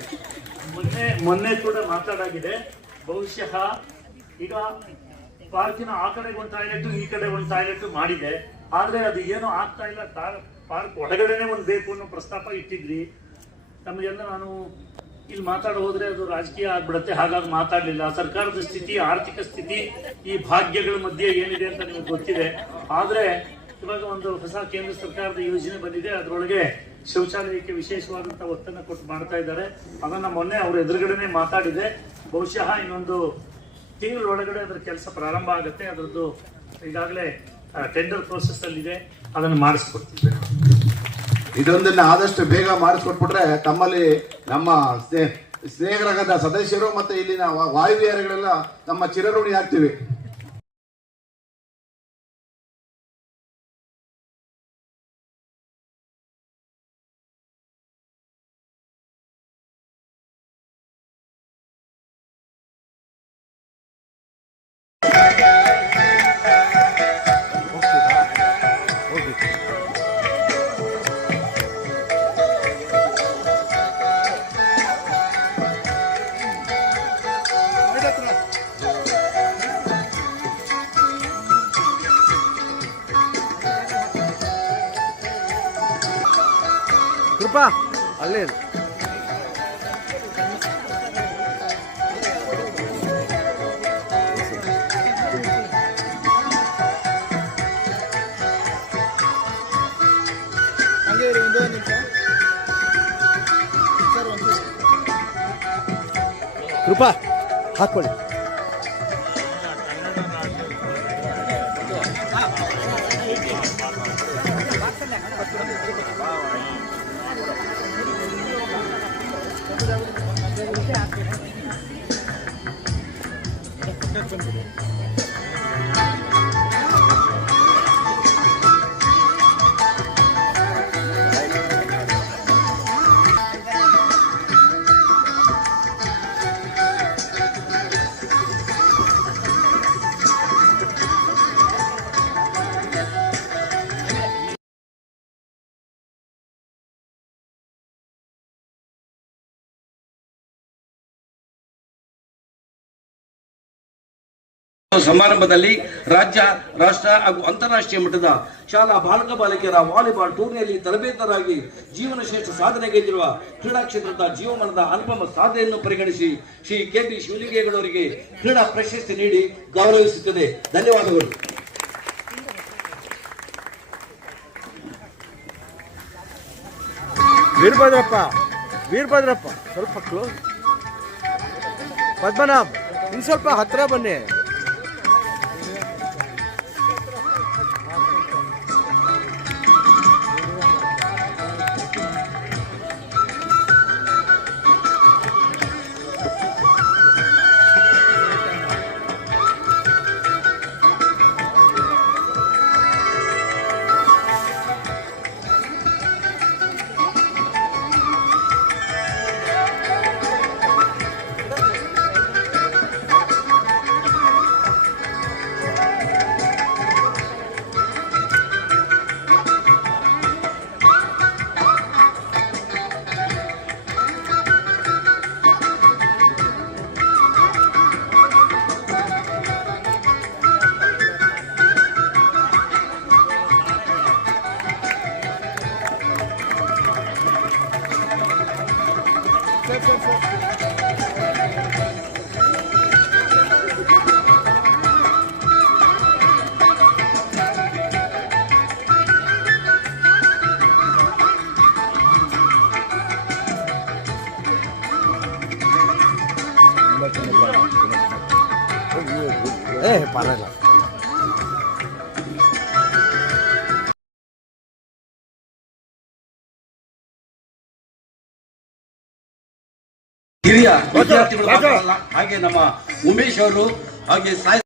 ಮೊನ್ನೆ ಕೂಡ ಮಾತಾಡಾಗಿದೆ. ಬಹುಶಃ ಈಗ ಪಾರ್ಕಿನ ಆ ಕಡೆಗೆ ಒಂದು ಟಾಯ್ಲೆಟ್, ಈ ಕಡೆ ಒಂದು ಟಾಯ್ಲೆಟ್ ಮಾಡಿದೆ, ಆದ್ರೆ ಅದು ಏನೋ ಆಗ್ತಾ ಇಲ್ಲ. ಪಾರ್ಕ್ ಹೊರಗಡೆನೆ ಒಂದು ಬೇಕು ಅನ್ನೋ ಪ್ರಸ್ತಾಪ ಇಟ್ಟಿದ್ರಿ. ನಮಗೆಲ್ಲ ನಾನು ಇಲ್ಲಿ ಮಾತಾಡ ಹೋದ್ರೆ ಅದು ರಾಜಕೀಯ ಆಗ್ಬಿಡತ್ತೆ, ಹಾಗಾಗಿ ಮಾತಾಡ್ಲಿಲ್ಲ. ಸರ್ಕಾರದ ಸ್ಥಿತಿ, ಆರ್ಥಿಕ ಸ್ಥಿತಿ, ಈ ಭಾಗ್ಯಗಳ ಮಧ್ಯೆ ಏನಿದೆ ಅಂತ ನಿಮಗೆ ಗೊತ್ತಿದೆ. ಆದ್ರೆ ಇವಾಗ ಒಂದು ಹೊಸ ಕೇಂದ್ರ ಸರ್ಕಾರದ ಯೋಜನೆ ಬಂದಿದೆ, ಅದರೊಳಗೆ ಶೌಚಾಲಯಕ್ಕೆ ವಿಶೇಷವಾದಂತ ಒತ್ತನ್ನು ಕೊಟ್ಟು ಮಾಡ್ತಾ ಇದ್ದಾರೆ. ಅದನ್ನ ಮೊನ್ನೆ ಅವ್ರ ಎದುರುಗಡೆನೆ ಮಾತಾಡಿದೆ. ಬಹುಶಃ ಇನ್ನೊಂದು ತಿಂಗಳೊಳಗಡೆ ಅದರ ಕೆಲಸ ಪ್ರಾರಂಭ ಆಗುತ್ತೆ. ಅದರದ್ದು ಈಗಾಗಲೇ ಟೆಂಡರ್ ಪ್ರೋಸೆಸ್ ಅಲ್ಲಿದೆ, ಅದನ್ನು ಮಾಡಿಸ್ಕೊಡ್ತಿದ್ದೆ. ಇದೊಂದನ್ನ ಆದಷ್ಟು ಬೇಗ ಮಾಡಿಸ್ಕೊಟ್ಬಿಟ್ರೆ ತಮ್ಮಲ್ಲಿ ನಮ್ಮ ಸ್ನೇಹರಂಗದ ಸದಸ್ಯರು ಮತ್ತೆ ಇಲ್ಲಿನ ವಾಯುವಿಹಾರಿಗಳೆಲ್ಲ ನಮ್ಮ ಚಿರಋಣಿ ಆಗ್ತೀವಿ. ಕೃಪಾ ಅಲ್ಲೇ ಕೃಪಾ ಹಾಕೊಳ್ಳಿ. ಸಮಾರಂಭದಲ್ಲಿ ರಾಜ್ಯ, ರಾಷ್ಟ್ರ ಹಾಗೂ ಅಂತಾರಾಷ್ಟ್ರೀಯ ಮಟ್ಟದ ಶಾಲಾ ಬಾಲಕ ಬಾಲಕಿಯರ ವಾಲಿಬಾಲ್ ಟೂರ್ನಿಯಲ್ಲಿ ತರಬೇತರಾಗಿ ಜೀವನ ಶ್ರೇಷ್ಠ ಸಾಧನೆಗೈದಿರುವ ಕ್ರೀಡಾ ಕ್ಷೇತ್ರದ ಜೀವಮಾನದ ಅನುಪಮ ಸಾಧನೆಯನ್ನು ಪರಿಗಣಿಸಿ ಶ್ರೀ ಕೆ.ಬಿ. ಶಿವಲಿಂಗೇಗೌಡರಿಗೆ ಕ್ರೀಡಾ ಪ್ರಶಸ್ತಿ ನೀಡಿ ಗೌರವಿಸುತ್ತದೆ. ಧನ್ಯವಾದಗಳು. ವೀರಭದ್ರಪ್ಪ ಸ್ವಲ್ಪ ಕ್ಲೋಸ್. ಪದ್ಮನಾಭ್ ಇನ್ನು ಸ್ವಲ್ಪ ಹತ್ರ ಬನ್ನಿ. ಪರವಾಗಿಲ್ಲ. ಹಿರಿಯ ವಿದ್ಯಾರ್ಥಿಗಳು ಮಾತ್ರವಲ್ಲ, ಹಾಗೆ ನಮ್ಮ ಉಮೇಶ್ ಅವರು, ಹಾಗೆ ಸಾಯಿ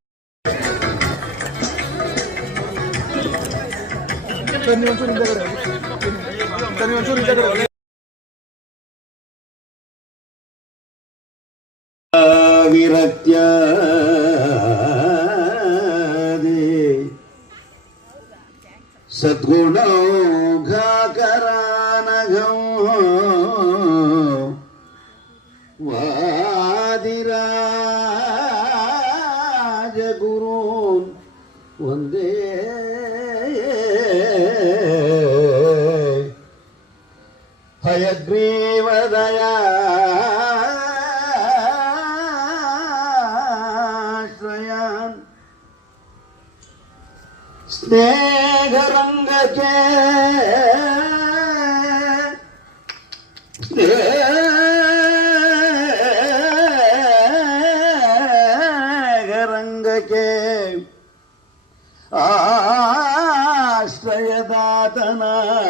ವಿರತ್ಯ ಸದ್ಗುಣೌಘಾಕರಾನಘಂ ವಾದಿರಾಜಗುರೂನ್ ವಂದೇ ಹಯಗ್ರೀವದಯಾ ಸ್ನೇಹರಂಗಕ್ಕೆ ಸ್ನೇಹರಂಗಕ್ಕೆ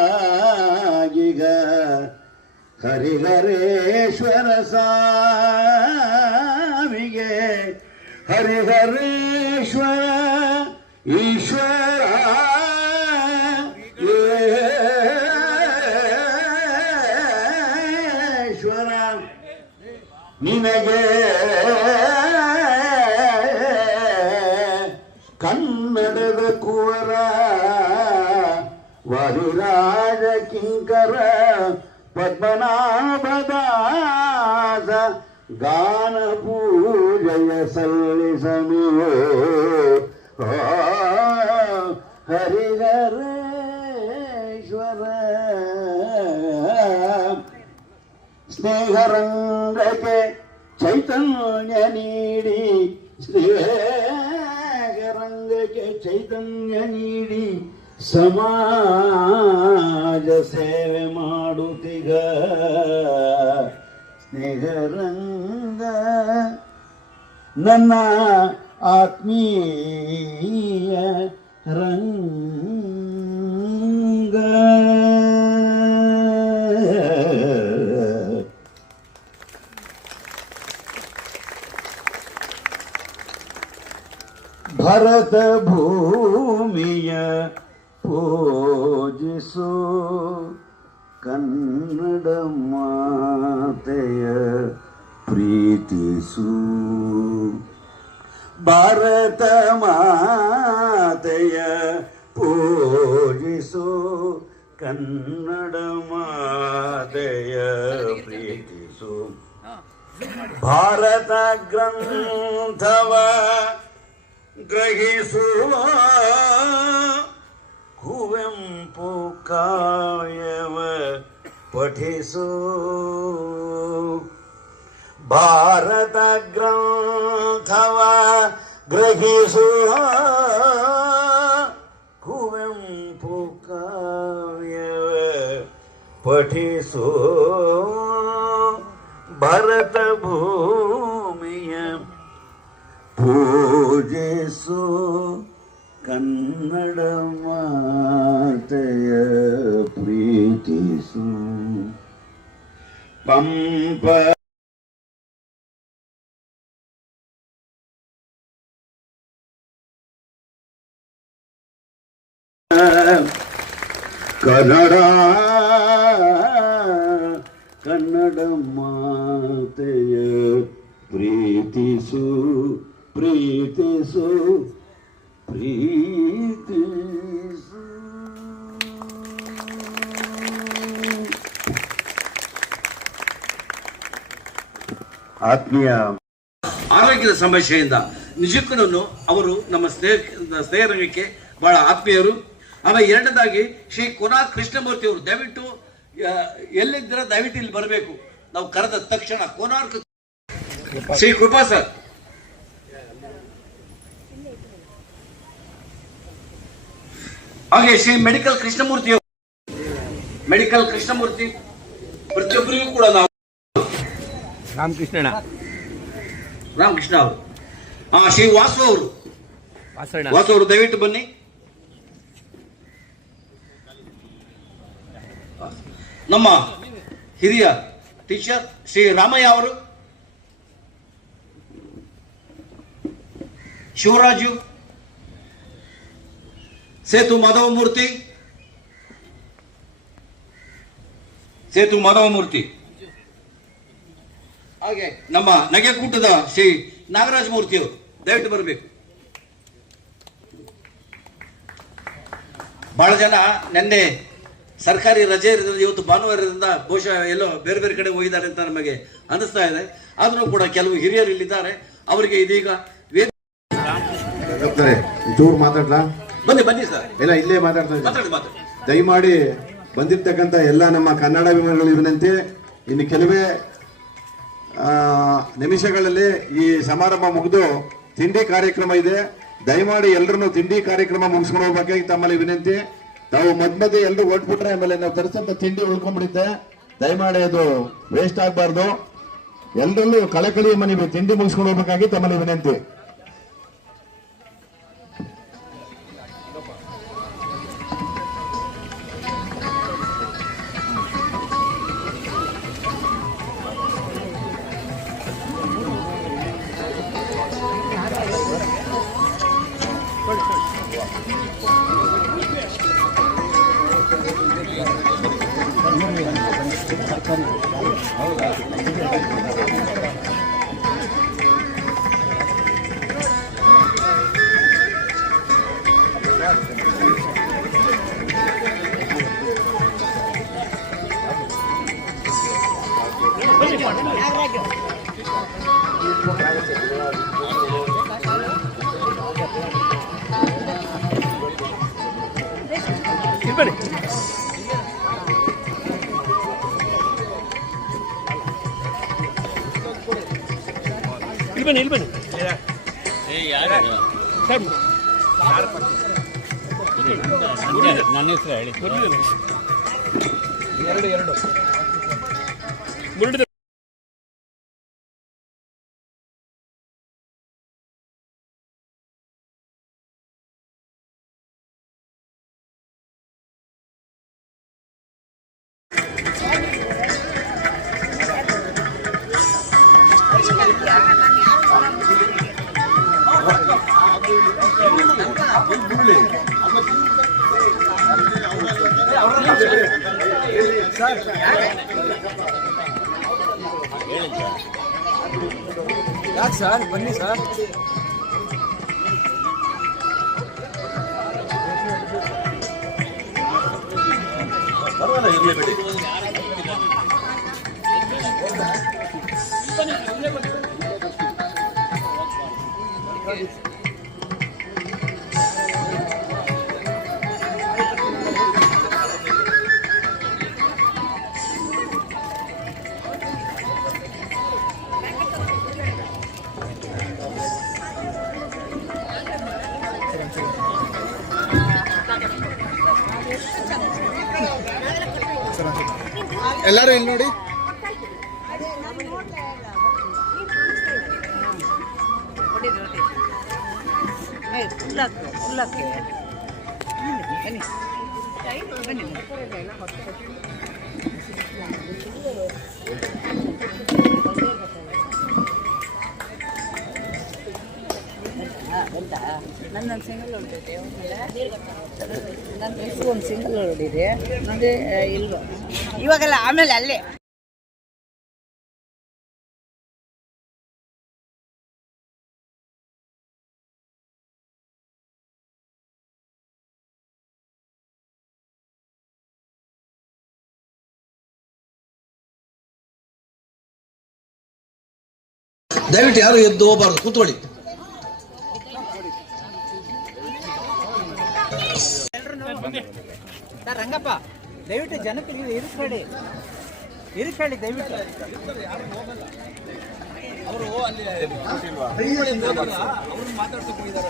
ಆಶ್ರಯದಾತನಾಗಿಗ ಹರಿಹರೇಶ್ವರ ಸ್ವಾಮಿಗೆ ಹರಿಹರೇಶ್ವರ ಈಶ್ವರ ಈಶ್ವರ ನಿನಗೆ ಕನ್ನಡದ ಕುವರ ವಾದಿರಾಜ ಕಿಂಕರ ಪದ್ಮನಾಭದಾಸ ಗಾನ ಪೂಜೆಯ ಸಲ್ಲಿಸನು ಹರಿಹರೇಶ್ವರ ಸ್ನೇಹರಂಗಕ್ಕೆ ಚೈತನ್ಯ ನೀಡಿ ಸ್ನೇಹರಂಗಕ್ಕೆ ಚೈತನ್ಯ ನೀಡಿ ಸಮಾಜ ಸೇವೆ ಮಾಡುತ್ತೀಗ ಸ್ನೇಹರಂಗ ನನ್ನ ಆತ್ಮೀಯ ರಂಗ. ಭರತ ಭೂಮಿಯ ಪೂಜಿಸು ಕನ್ನಡ ಮಾತೆಯ ಪ್ರೀತಿಸು ಭಾರತ ಮಾತೆಯ ಪೂಜಿಸು ಕನ್ನಡ ಮಾತೆಯ ಪ್ರೀತಿಸು ಭಾರತ ಗ್ರಂಥವ ಗ್ರಹಿಸುವ ಕುವೆಂಪು ಕಾವ್ಯವ ಪಠಿಸು ಭಾರತ ಗ್ರಂಥವ ಗ್ರಹಿಸುವ ಕುವೆಂಪು ಕಾವ್ಯವ ಪಠಿಸು ಭರತ ಭೂಮಿಯ ಪೂಜಿಸು ಕನ್ನಡ ಮಾತೆಯ ಪ್ರೀತಿಸು ಪಂಪ ಕನ್ನಡ ಕನ್ನಡ ಮಾತೆಯ ಪ್ರೀತಿಸು ಪ್ರೀತಿಸು ಪ್ರೀತಿಸು. ಆತ್ಮೀಯ ಆರೋಗ್ಯದ ಸಮಸ್ಯೆಯಿಂದ ನಿಜಕ್ಕೂ ಅವರು ನಮ್ಮ ಸ್ನೇಹ ರಂಗಕ್ಕೆ ಬಹಳ ಆತ್ಮೀಯರು. ಆಮೇಲೆ ಎರಡನೇದಾಗಿ ಶ್ರೀ ಕೊನಾರ್ ಕೃಷ್ಣಮೂರ್ತಿ ಅವರು ದಯವಿಟ್ಟು ಎಲ್ಲಿದ್ದೀರ ದಯವಿಟ್ಟು ಇಲ್ಲಿ ಬರಬೇಕು. ನಾವು ಕರೆದ ತಕ್ಷಣ ಕೋನಾರ್ಕ್ ಶ್ರೀ ಕೃಪಾ ಸರ್, ಹಾಗೆ ಶ್ರೀ ಮೆಡಿಕಲ್ ಕೃಷ್ಣಮೂರ್ತಿ ಅವರು, ಮೆಡಿಕಲ್ ಕೃಷ್ಣಮೂರ್ತಿ ಪ್ರತಿಯೊಬ್ಬರಿಗೂ ಕೂಡ ನಾವು ರಾಮಕೃಷ್ಣ ಅವರು, ಶ್ರೀ ವಾಸು ಅವರು, ವಾಸು ಅವರು ದಯವಿಟ್ಟು ಬನ್ನಿ. ನಮ್ಮ ಹಿರಿಯ ಟೀಚರ್ ಶ್ರೀ ರಾಮಯ್ಯ ಅವರು, ಶಿವರಾಜು, ಸೇತು ಮಾಧವಮೂರ್ತಿ, ಹಾಗೆ ನಮ್ಮ ನಗೆಕೂಟದ ಶ್ರೀ ನಾಗರಾಜ ಮೂರ್ತಿ ಅವರು ದಯವಿಟ್ಟು ಬರಬೇಕು. ಬಹಳ ಜನ ನಿನ್ನೆ ಸರ್ಕಾರಿ ರಜೆ ಇರೋದ್ರಿಂದ ಇವತ್ತು ಭಾನುವಾರದಿಂದ ಬಹುಶಃ ಎಲ್ಲೋ ಬೇರೆ ಬೇರೆ ಕಡೆ ಹೋಗಿದ್ದಾರೆ ಅಂತ ನಮಗೆ ಅನಿಸ್ತಾ ಇದೆ. ಆದರೂ ಕೂಡ ಕೆಲವು ಹಿರಿಯರು ಇಲ್ಲಿದ್ದಾರೆ. ಅವರಿಗೆ ಇದೀಗ ಚೂರು ಮಾತಾಡ್ಲಾ? ಬನ್ನಿ ಸರ್. ಇಲ್ಲ, ಇಲ್ಲೇ ಮಾತಾಡ್ತಾ ಮಾತಾಡಿ. ದಯಮಾಡಿ ಬಂದಿರ್ತಕ್ಕಂಥ ಎಲ್ಲ ನಮ್ಮ ಕನ್ನಡ ಅಭಿಮಾನಿಗಳು ವಿನಂತಿ, ಇನ್ನು ಕೆಲವೇ ನಿಮಿಷಗಳಲ್ಲಿ ಈ ಸಮಾರಂಭ ಮುಗಿದು ತಿಂಡಿ ಕಾರ್ಯಕ್ರಮ ಇದೆ. ದಯಮಾಡಿ ಎಲ್ಲರನ್ನು ತಿಂಡಿ ಕಾರ್ಯಕ್ರಮ ಮುಗಿಸ್ಕೊಂಡು ಹೋಗ್ಬೇಕಾಗಿ ತಮ್ಮಲ್ಲಿ ವಿನಂತಿ. ನಾವು ಮಧ್ಯ ಎಲ್ಲರೂ ಹೊಟ್ಬಿಟ್ರೆ ಆಮೇಲೆ ನಾವು ತರಿಸಂತ ತಿಂಡಿ ಉಳ್ಕೊಂಡ್ಬಿಡುತ್ತೆ. ದಯಮಾಡಿ ಅದು ವೇಸ್ಟ್ ಆಗಬಾರ್ದು. ಎಲ್ಲರಲ್ಲೂ ಕಳಕಳಿ ಮನೆ ತಿಂಡಿ ಮುಗಿಸ್ಕೊಂಡು ಹೋಗ್ಬೇಕಾಗಿ ತಮ್ಮಲ್ಲಿ ವಿನಂತಿ. ಇಲ್ಲಿ ಬನ್ನಿ. ನನ್ನ ಹೆಸರು ಹೇಳಿ. ಎರಡು ಯಾಕೆ ಸರ್ ಬನ್ನಿ ಸರ್. ಎಲ್ಲರೂ ಇಲ್ಲಿ ನೋಡಿ. ನನ್ನೊಂದು ಸಿಂಗಲ್ ಹೊಡಿದೆ, ನನ್ನ ಹೆಸರು ಒಂದು ಸಿಂಗಲ್ ಹೊಡಿದೆ, ಮುಂದೆ ಇಲ್ವೋ ಇವಾಗೆಲ್ಲ ಆಮೇಲೆ ಅಲ್ಲೇ. ದಯವಿಟ್ಟು ಯಾರು ಎದ್ದು ಹೋಗಬಾರ್ದು, ಕೂತ್ಕೊಳ್ಳಿ. ರಂಗಪ್ಪ ದಯವಿಟ್ಟು ಜನಕ್ಕೆ ನೀವು ಇರಿಸ್ಬೇಡಿ ದಯವಿಟ್ಟು. ಅವರು ಅಲ್ಲಿ ಮಾತಾಡ್ಸಕ್ಕೆ ಹೋಗಿದ್ದಾರೆ,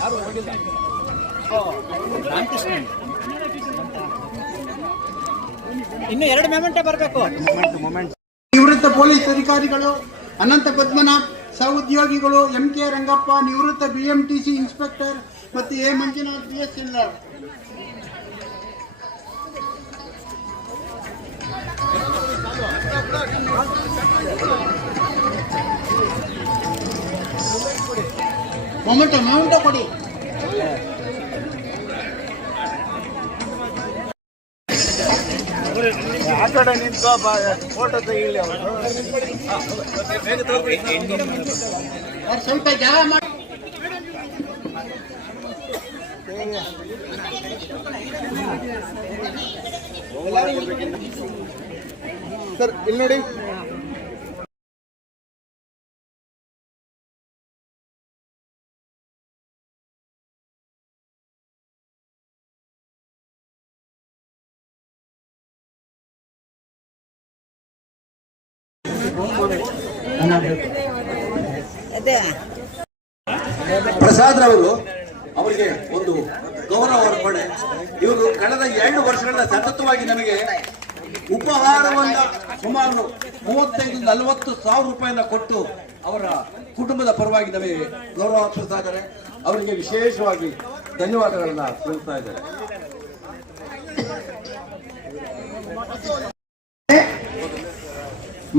ಯಾರು ಹೋಗಿಲ್ಲ. ರಾಮಕೃಷ್ಣನ್ ಇನ್ನು 2 ಮೊಮೆಂಟೇ ಬರಬೇಕು. ನಿವೃತ್ತ ಪೊಲೀಸ್ ಅಧಿಕಾರಿಗಳು ಅನಂತ ಪದ್ಮನಾಭ್, ಸಹೋದ್ಯೋಗಿಗಳು MK ರಂಗಪ್ಪ, ನಿವೃತ್ತ BMTC ಇನ್ಸ್ಪೆಕ್ಟರ್ ಮತ್ತು A ಮಂಜುನಾಥ್ BSNR. ಮೊಮೆಂಟೋ ಕೊಡಿ. ಆ ಕಡೆ ನಿಂತು ಫೋಟೋ ತೆಗಿಲಿ ಅವರು. ಸ್ವಲ್ಪ ಜಾಗ ಮಾಡಿ. ಸರ್ ಇಲ್ಲಿ ನೋಡಿ. ಪ್ರಸಾದ್ ರವರು ಅವರಿಗೆ ಒಂದು ಗೌರವ ಅರ್ಪಣೆ. ಇವರು ಕಳೆದ 2 ವರ್ಷಗಳಿಂದ ಸತತವಾಗಿ ನಮಗೆ ಉಪಹಾರವನ್ನ ಸುಮಾರು 35-40 ಸಾವಿರ ರೂಪಾಯಿನ ಕೊಟ್ಟು ಅವರ ಕುಟುಂಬದ ಪರವಾಗಿ ನಮಗೆ ಗೌರವ ಅರ್ಪಿಸ್ತಾ ಇದ್ದಾರೆ. ಅವರಿಗೆ ವಿಶೇಷವಾಗಿ ಧನ್ಯವಾದಗಳನ್ನ ತಿಳಿಸ್ತಾ ಇದ್ದಾರೆ.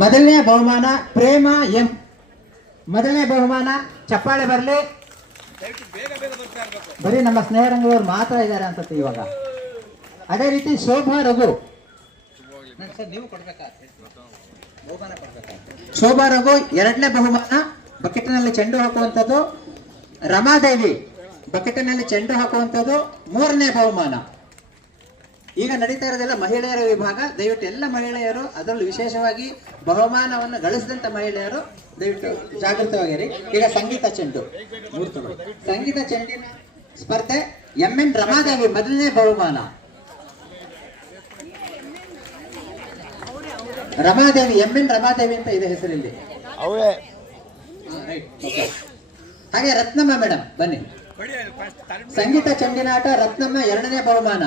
ಮೊದಲನೇ ಬಹುಮಾನ ಪ್ರೇಮ ಎಂ. ಮೊದಲನೇ ಬಹುಮಾನ ಚಪ್ಪಾಳೆ ಬರಲಿ. ಬರೀ ನಮ್ಮ ಸ್ನೇಹರಂಗದವ್ರು ಮಾತ್ರ ಇದ್ದಾರೆ ಅನ್ಸುತ್ತೆ ಇವಾಗ. ಅದೇ ರೀತಿ ಶೋಭಾ ರಘು, ಶೋಭಾ ರಘು 2ನೇ ಬಹುಮಾನ, ಬಕೆಟ್ನಲ್ಲಿ ಚೆಂಡು ಹಾಕುವಂಥದ್ದು. ರಮಾದೇವಿ ಬಕೆಟ್ನಲ್ಲಿ ಚೆಂಡು ಹಾಕುವಂಥದ್ದು 3ನೇ ಬಹುಮಾನ. ಈಗ ನಡೀತಾ ಇರೋದೆಲ್ಲ ಮಹಿಳೆಯರ ವಿಭಾಗ. ದಯವಿಟ್ಟು ಎಲ್ಲ ಮಹಿಳೆಯರು, ಅದರಲ್ಲೂ ವಿಶೇಷವಾಗಿ ಬಹುಮಾನವನ್ನು ಗಳಿಸಿದಂತ ಮಹಿಳೆಯರು ದಯವಿಟ್ಟು ಜಾಗೃತವಾಗಿರಿ. ಈಗ ಸಂಗೀತ ಚೆಂಡು, ಸಂಗೀತ ಚೆಂಡಿನ ಸ್ಪರ್ಧೆ MN ರಮಾದೇವಿ 1ನೇ ಬಹುಮಾನ. ರಮಾದೇವಿ, MN ರಮಾದೇವಿ ಅಂತ ಇದೆ ಹೆಸರಲ್ಲಿ. ಹಾಗೆ ರತ್ನಮ್ಮ ಮೇಡಮ್ ಬನ್ನಿ. ಸಂಗೀತ ಚೆಂಡಿನಾಟ ರತ್ನಮ್ಮ 2ನೇ ಬಹುಮಾನ.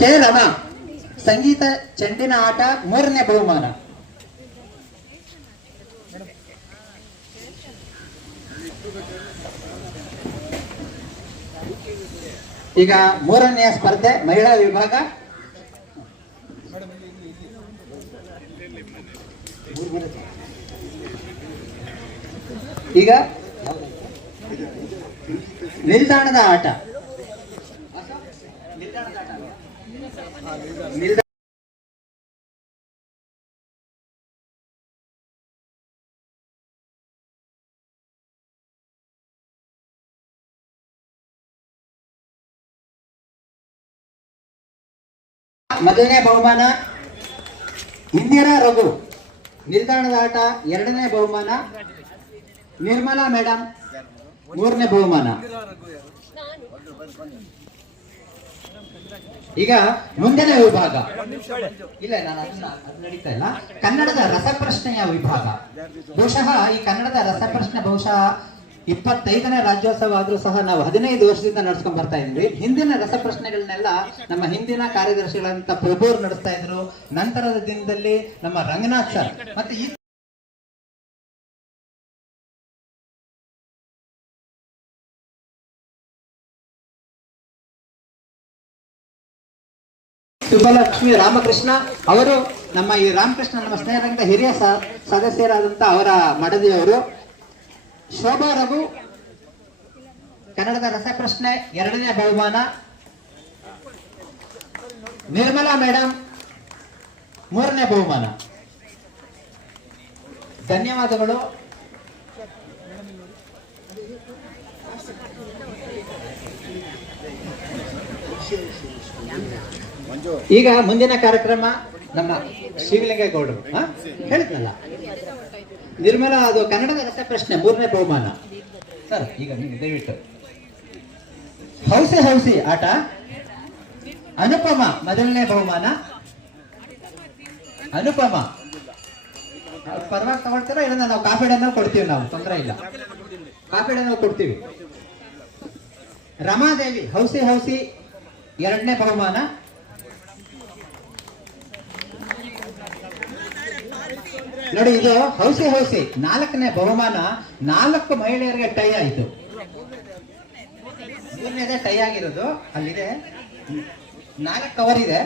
ಕೆ ರಮಾ ಸಂಗೀತ ಚೆಂಡಿನ ಆಟ 3ನೇ ಬಹುಮಾನ. ಈಗ 3ನೇ ಸ್ಪರ್ಧೆ ಮಹಿಳಾ ವಿಭಾಗ. ಈಗ ನಿಲ್ದಾಣದ ಆಟ. ಮೊದಲನೇ ಬಹುಮಾನ ಇಂದಿರಾ ರಘು. ನಿಲ್ದಾಣದ ಆಟ ಎರಡನೇ ಬಹುಮಾನ ನಿರ್ಮಲಾ ಮೇಡಮ್. ಮೂರನೇ ಬಹುಮಾನ. ಈಗ ಮುಂದಿನ ವಿಭಾಗ ಇಲ್ಲ, ನಾನು ಅದು ನಡೀತಾ ಇಲ್ಲ. ಕನ್ನಡದ ರಸಪ್ರಶ್ನೆಯ ವಿಭಾಗ. ಬಹುಶಃ ಈ ಕನ್ನಡದ ರಸಪ್ರಶ್ನೆ ಬಹುಶಃ 25ನೇ ರಾಜ್ಯೋತ್ಸವ ಆದ್ರೂ ಸಹ ನಾವು 15 ವರ್ಷದಿಂದ ನಡ್ಸ್ಕೊಂಡ್ ಬರ್ತಾ ಇದ್ವಿ. ಹಿಂದಿನ ರಸಪ್ರಶ್ನೆಗಳನ್ನೆಲ್ಲ ನಮ್ಮ ಹಿಂದಿನ ಕಾರ್ಯದರ್ಶಿಗಳಂತ ಪ್ರಭುರು ನಡೆಸ್ತಾ ಇದ್ರು. ನಂತರದ ದಿನದಲ್ಲಿ ನಮ್ಮ ರಂಗನಾಥ್ ಸರ್ ಮತ್ತೆ ಈ ಸುಬ್ಬಲಕ್ಷ್ಮಿ ರಾಮಕೃಷ್ಣ ಅವರು ನಮ್ಮ ಈ ರಾಮಕೃಷ್ಣ ನಮ್ಮ ಸ್ನೇಹಿತರಂತ ಹಿರಿಯ ಸದಸ್ಯರಾದಂತ ಅವರ ಮಡದಿಯವರು. ಶೋಭಾ ರಘು ಕನ್ನಡದ ರಸಪ್ರಶ್ನೆ ಎರಡನೇ ಬಹುಮಾನ. ನಿರ್ಮಲಾ ಮೇಡಮ್ ಮೂರನೇ ಬಹುಮಾನ. ಧನ್ಯವಾದಗಳು. ಈಗ ಮುಂದಿನ ಕಾರ್ಯಕ್ರಮ ನಮ್ಮ ಶಿವಲಿಂಗೇಗೌಡರು ಹೇಳಿದ್ನಲ್ಲ, ನಿರ್ಮಲಾ ಅದು ಕನ್ನಡದ ರಸಪ್ರಶ್ನೆ ಮೂರನೇ ಬಹುಮಾನ. ಸರ್ ಈಗ ನೀವು ದಯವಿಟ್ಟು ಹೌಸಿ ಆಟ. ಅನುಪಮ ಮೊದಲನೇ ಬಹುಮಾನ. ಅನುಪಮ ಪರವಾಗಿ ತಗೊಳ್ತೀರಾ ಇಲ್ಲ ನಾವು ಕಾಪಿ ಡನ್ನು ಕೊಡ್ತೀವಿ, ನಾವು ತೊಂದರೆ ಇಲ್ಲ, ಕಾಪಿ ಡನ್ನು ಕೊಡ್ತೀವಿ. ರಮಾದೇವಿ ಹೌಸಿ ಎರಡನೇ ಬಹುಮಾನ. ನೋಡಿ ಇದು ಹೌಸಿ ನಾಲ್ಕನೇ ಬಹುಮಾನ. 4 ಮಹಿಳೆಯರಿಗೆ ಟೈ ಆಯಿತು. ಮೂರನೇದೇ ಟೈ ಆಗಿರೋದು ಅಲ್ಲಿದೆ, 4 ಕವರ್ ಇದೆ.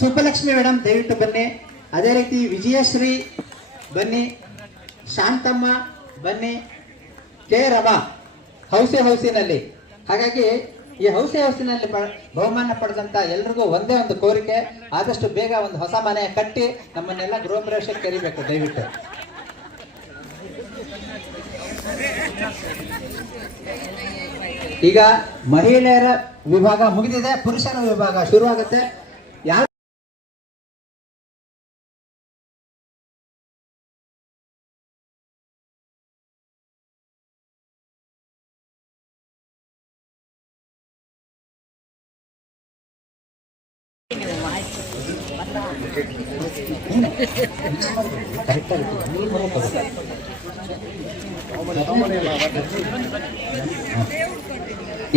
ಸುಬ್ಬಲಕ್ಷ್ಮಿ ಮೇಡಮ್ ದಯವಿಟ್ಟು ಬನ್ನಿ. ಅದೇ ರೀತಿ ವಿಜಯಶ್ರೀ ಬನ್ನಿ, ಶಾಂತಮ್ಮ ಬನ್ನಿ, ಕೆ ರಮಾ ಹೌಸಿನಲ್ಲಿ. ಹಾಗಾಗಿ ಈ ಹೌಸಿನಲ್ಲಿ ಬಹುಮಾನ ಪಡೆದಂತ ಎಲ್ರಿಗೂ ಒಂದೇ ಒಂದು ಕೋರಿಕೆ, ಆದಷ್ಟು ಬೇಗ ಒಂದು ಹೊಸ ಮನೆ ಕಟ್ಟಿ ನಮ್ಮನ್ನೆಲ್ಲ ಗೃಹ ಪ್ರವೇಶಕ್ಕೆ ಕರಿಬೇಕು ದಯವಿಟ್ಟು. ಈಗ ಮಹಿಳೆಯರ ವಿಭಾಗ ಮುಗಿದಿದೆ, ಪುರುಷರ ವಿಭಾಗ ಶುರುವಾಗುತ್ತೆ. ಯಾವ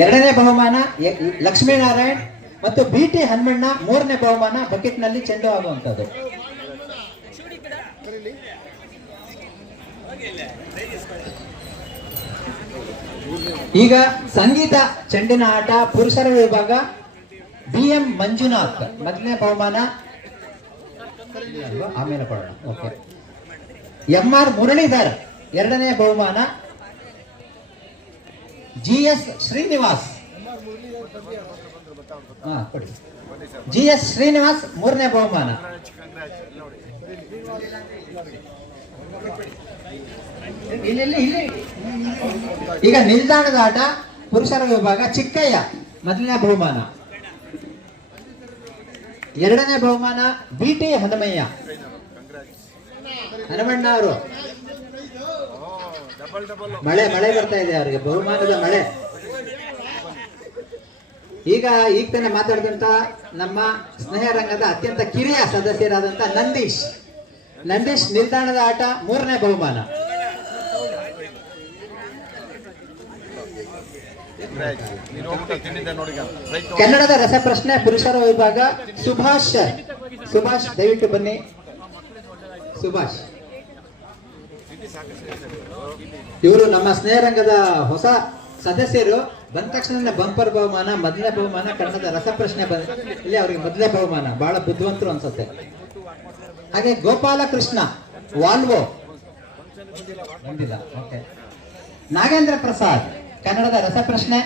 ಎರಡನೇ ಬಹುಮಾನ ಲಕ್ಷ್ಮೀನಾರಾಯಣ್ ಮತ್ತು BT ಹನುಮಣ್ಣ. ಮೂರನೇ ಬಹುಮಾನ ಬಕೆಟ್ ನಲ್ಲಿ ಚೆಂಡು ಆಗುವಂತದ್ದು. ಈಗ ಸಂಗೀತ ಚೆಂಡಿನ ಆಟ ಪುರುಷರ ವಿಭಾಗ. BM ಮಂಜುನಾಥ್ ಮೊದಲನೇ ಬಹುಮಾನ. ಆಮೇಲೆ ಕೊಡೋಣ. ಓಕೆ. MR ಮುರಳೀಧರ್ ಎರಡನೇ ಬಹುಮಾನ. GS ಶ್ರೀನಿವಾಸ್ GS ಶ್ರೀನಿವಾಸ್ ಮೂರನೇ ಬಹುಮಾನ. ಈಗ ನಿಲ್ದಾಣದ ಆಟ ಪುರುಷರ ವಿಭಾಗ. ಚಿಕ್ಕಯ್ಯ ಮೊದಲನೇ ಬಹುಮಾನ. ಎರಡನೇ ಬಹುಮಾನ BT ಹನುಮಣ್ಣ ಅವರು. ಮಳೆ ಬರ್ತಾ ಇದೆ ಅವರಿಗೆ, ಬಹುಮಾನದ ಮಳೆ. ಈಗ ತಾನೇ ಮಾತಾಡಿದಂತ ನಮ್ಮ ಸ್ನೇಹ ರಂಗದ ಅತ್ಯಂತ ಕಿರಿಯ ಸದಸ್ಯರಾದಂತ ನಂದೀಶ್ ನಿಲ್ದಾಣದ ಆಟ ಮೂರನೇ ಬಹುಮಾನ. ಕನ್ನಡದ ರಸಪ್ರಶ್ನೆ ಪುರುಷರ ವಿಭಾಗ. ಸುಭಾಷ್ ದಯವಿಟ್ಟು ಬನ್ನಿ. ಸುಭಾಷ್ ಇವರು ನಮ್ಮ ಸ್ನೇಹರಂಗದ ಹೊಸ ಸದಸ್ಯರು. ಬಂದ ತಕ್ಷಣ ಬಂಪರ್ ಬಹುಮಾನ, ಮೊದಲನೇ ಬಹುಮಾನ ಕನ್ನಡದ ರಸಪ್ರಶ್ನೆ ಇಲ್ಲಿ ಅವರಿಗೆ ಮೊದಲನೇ ಬಹುಮಾನ. ಬಹಳ ಬುದ್ಧಿವಂತರು ಅನ್ಸುತ್ತೆ. ಹಾಗೆ ಗೋಪಾಲಕೃಷ್ಣ ವಾಲ್ವೋ ಬಂದಿಲ್ಲ. ಓಕೆ. ನಾಗೇಂದ್ರ ಪ್ರಸಾದ್ ಕನ್ನಡದ ರಸಪ್ರಶ್ನೆ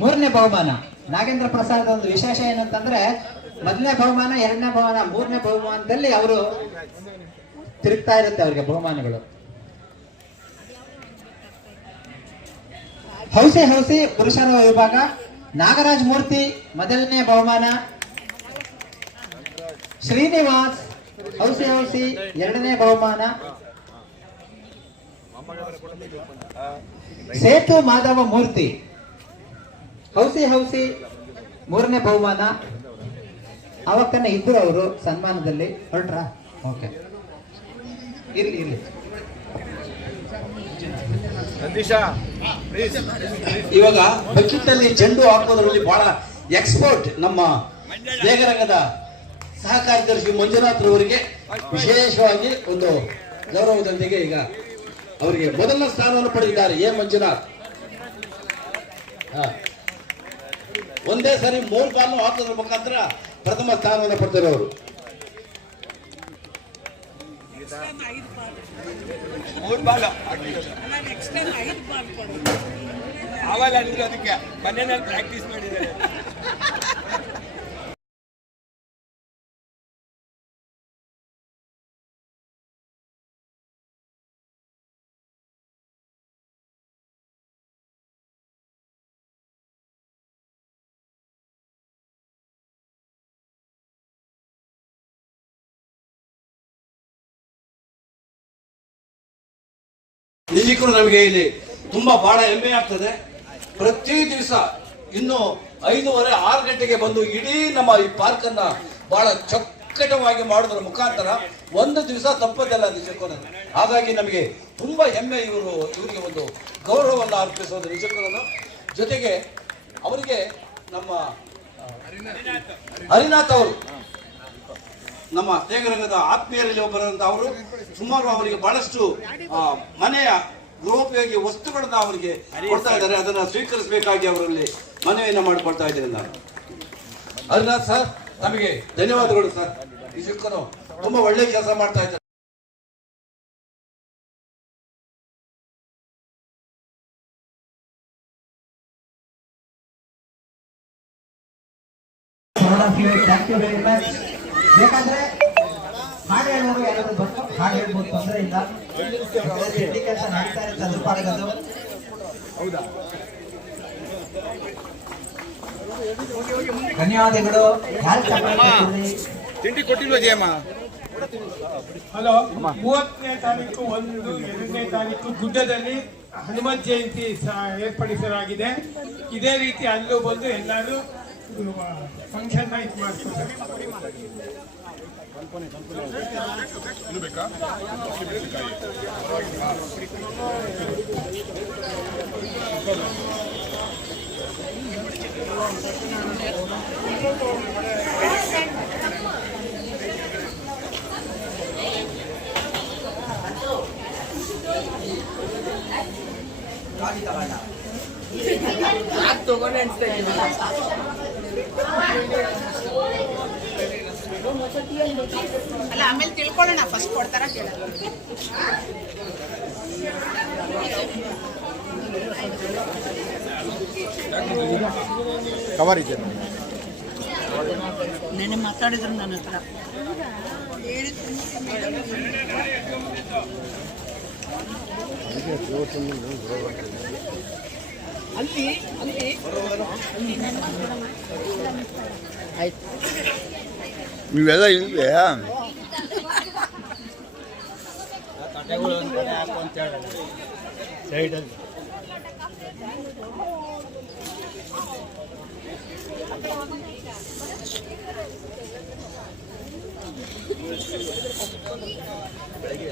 3ನೇ ಬಹುಮಾನ. ನಾಗೇಂದ್ರ ಪ್ರಸಾದ್ ಒಂದು ವಿಶೇಷ ಏನಂತಂದ್ರೆ 1ನೇ ಬಹುಮಾನ, 2ನೇ ಬಹುಮಾನ, 3ನೇ ಬಹುಮಾನದಲ್ಲಿ ಅವರು ತಿರುಗ್ತಾ ಇರುತ್ತೆ ಅವರಿಗೆ ಬಹುಮಾನಗಳು. ಹೌಸಿ ಪುರುಷರ ವಿಭಾಗ ನಾಗರಾಜ್ ಮೂರ್ತಿ 1ನೇ ಬಹುಮಾನ. ಶ್ರೀನಿವಾಸ್ ಹೌಸಿ 2ನೇ ಬಹುಮಾನ. ಸೇತು ಮಾಧವ ಮೂರ್ತಿ ಹೌಸಿ 3ನೇ ಬಹುಮಾನ. ಅವತ್ತನ್ನ ಇದ್ರು ಅವರು ಸನ್ಮಾನದಲ್ಲಿ ಹೊರಟ್ರ. ಓಕೆ, ಇರ್ಲಿ. ಇವಾಗ ಬಕೆಟ್ನಲ್ಲಿ ಚೆಂಡು ಹಾಕೋದ್ರಲ್ಲಿ ಬಹಳ ಎಕ್ಸ್ಪರ್ಟ್ ನಮ್ಮ ದೇಗರಂಗದ ಸಹ ಕಾರ್ಯದರ್ಶಿ ಮಂಜುನಾಥ್ ರವರಿಗೆ ವಿಶೇಷವಾಗಿ ಒಂದು ಗೌರವದೊಂದಿಗೆ ಈಗ ಅವರಿಗೆ ಮೊದಲ ಸ್ಥಾನವನ್ನು ಪಡೆದಿದ್ದಾರೆ. ಮಂಜುನಾಥ್ ಒಂದೇ ಸರಿ 3 ಬಾಲ್ ಹಾಕೋದ್ರ ಮುಖಾಂತರ ಪ್ರಥಮ ಸ್ಥಾನವನ್ನು ಪಡೆದರು ಅವರು. ಆವಾಗ ಅದಕ್ಕೆ ಮನೆಯಲ್ಲಿ ಪ್ರಾಕ್ಟೀಸ್ ಮಾಡಿದ್ದಾರೆ. ನಿಜಕ್ಕೂ ನಮಗೆ ಇಲ್ಲಿ ತುಂಬಾ ಬಹಳ ಹೆಮ್ಮೆ ಆಗ್ತದೆ. ಪ್ರತಿ ದಿವಸ ಇನ್ನು 5:30, 6 ಗಂಟೆಗೆ ಬಂದು ಇಡೀ ನಮ್ಮ ಈ ಪಾರ್ಕ್ ಅನ್ನ ಬಹಳ ಚೊಕ್ಕಟವಾಗಿ ಮಾಡೋದ್ರ ಮುಖಾಂತರ ಒಂದು ದಿವಸ ತಪ್ಪದಲ್ಲ ನಿಜಕ್ಕೂ. ಹಾಗಾಗಿ ನಮಗೆ ತುಂಬಾ ಹೆಮ್ಮೆ ಇವರಿಗೆ ಒಂದು ಗೌರವವನ್ನು ಅರ್ಪಿಸೋದು ನಿಜಕ್ಕೂ. ಜೊತೆಗೆ ಅವರಿಗೆ ನಮ್ಮ ಹರಿನಾಥ್ ಅವರು ನಮ್ಮ ದೇಗರಂಗದ ಆತ್ಮೀಯರಲ್ಲಿ ಒಬ್ಬರಂತ ಅವರು ಸುಮಾರು ಅವರಿಗೆ ಬಹಳಷ್ಟು ಮನೆಯ ಗೃಹೋಪಯೋಗಿ ವಸ್ತುಗಳನ್ನ ಅವರಿಗೆ ಕೊಡ್ತಾ ಇದ್ದಾರೆ. ಅದನ್ನ ಸ್ವೀಕರಿಸಬೇಕಾಗಿ ಅವರಲ್ಲಿ ಮನವಿಯನ್ನು ಮಾಡಿಕೊಡ್ತಾ ಇದ್ದೇನೆ ನಾನು. ಹರಿನಾಥ್ ಸರ್, ನಮಗೆ ಧನ್ಯವಾದಗಳು ಸರ್. ನಿಜಕ್ಕೂ ತುಂಬಾ ಒಳ್ಳೆ ಕೆಲಸ ಮಾಡ್ತಾ ಇದ್ದಾರೆ. ಬೇಕಾದ್ರೆ ಹಾಡು ಹೇಳೋರು ಯಾರಾದ್ರೂ ಬಂದು ಹಾಡು ಹೇಳ್ಬೋದು, ತೊಂದರೆ ಇಲ್ಲ. ಕೆಲಸ ನಡೀತಾ ಇರುತ್ತೆ ಅದ್ರ ಪಾಡೋದು. ಧನ್ಯವಾದಗಳು. ತಿಂಡಿ ಕೊಟ್ಟಿಲ್ವ ಜಯಮ್ಮ? ಹಲೋ, 30ನೇ ತಾರೀಕು 1, 2ನೇ ತಾರೀಕು ಗುಡ್ಡದಲ್ಲಿ ಹನುಮಂತ ಜಯಂತಿ ಏರ್ಪಡಿಸಲಾಗಿದೆ. ಇದೇ ರೀತಿ ಅಲ್ಲೂ ಬಂದು ಎಲ್ಲರೂ ಫಂಕ್ಷನ್ ಇದು ಮಾಡ್ತಾರೆ. ಅಲ್ಲ, ಆಮೇಲೆ ತಿಳ್ಕೊಳ್ಳೋಣ. ಫಸ್ಟ್ ಕೊಡ್ತಾರ ಕೇಳೋಣ. ಕವರ್ ಇದೆ. ನೆನೆ ಮಾತಾಡಿದ್ರು ನನ್ನ ಹತ್ರ. ನೀವೆಲ್ಲ ಇಲ್ವೇ? ತಟ್ಟೆಗಳು ಒಂದು ಕಡೆ ಹಾಕು ಅಂತ ಹೇಳಿ ಸೈಡಲ್ಲಿ. ಬೆಳಗ್ಗೆ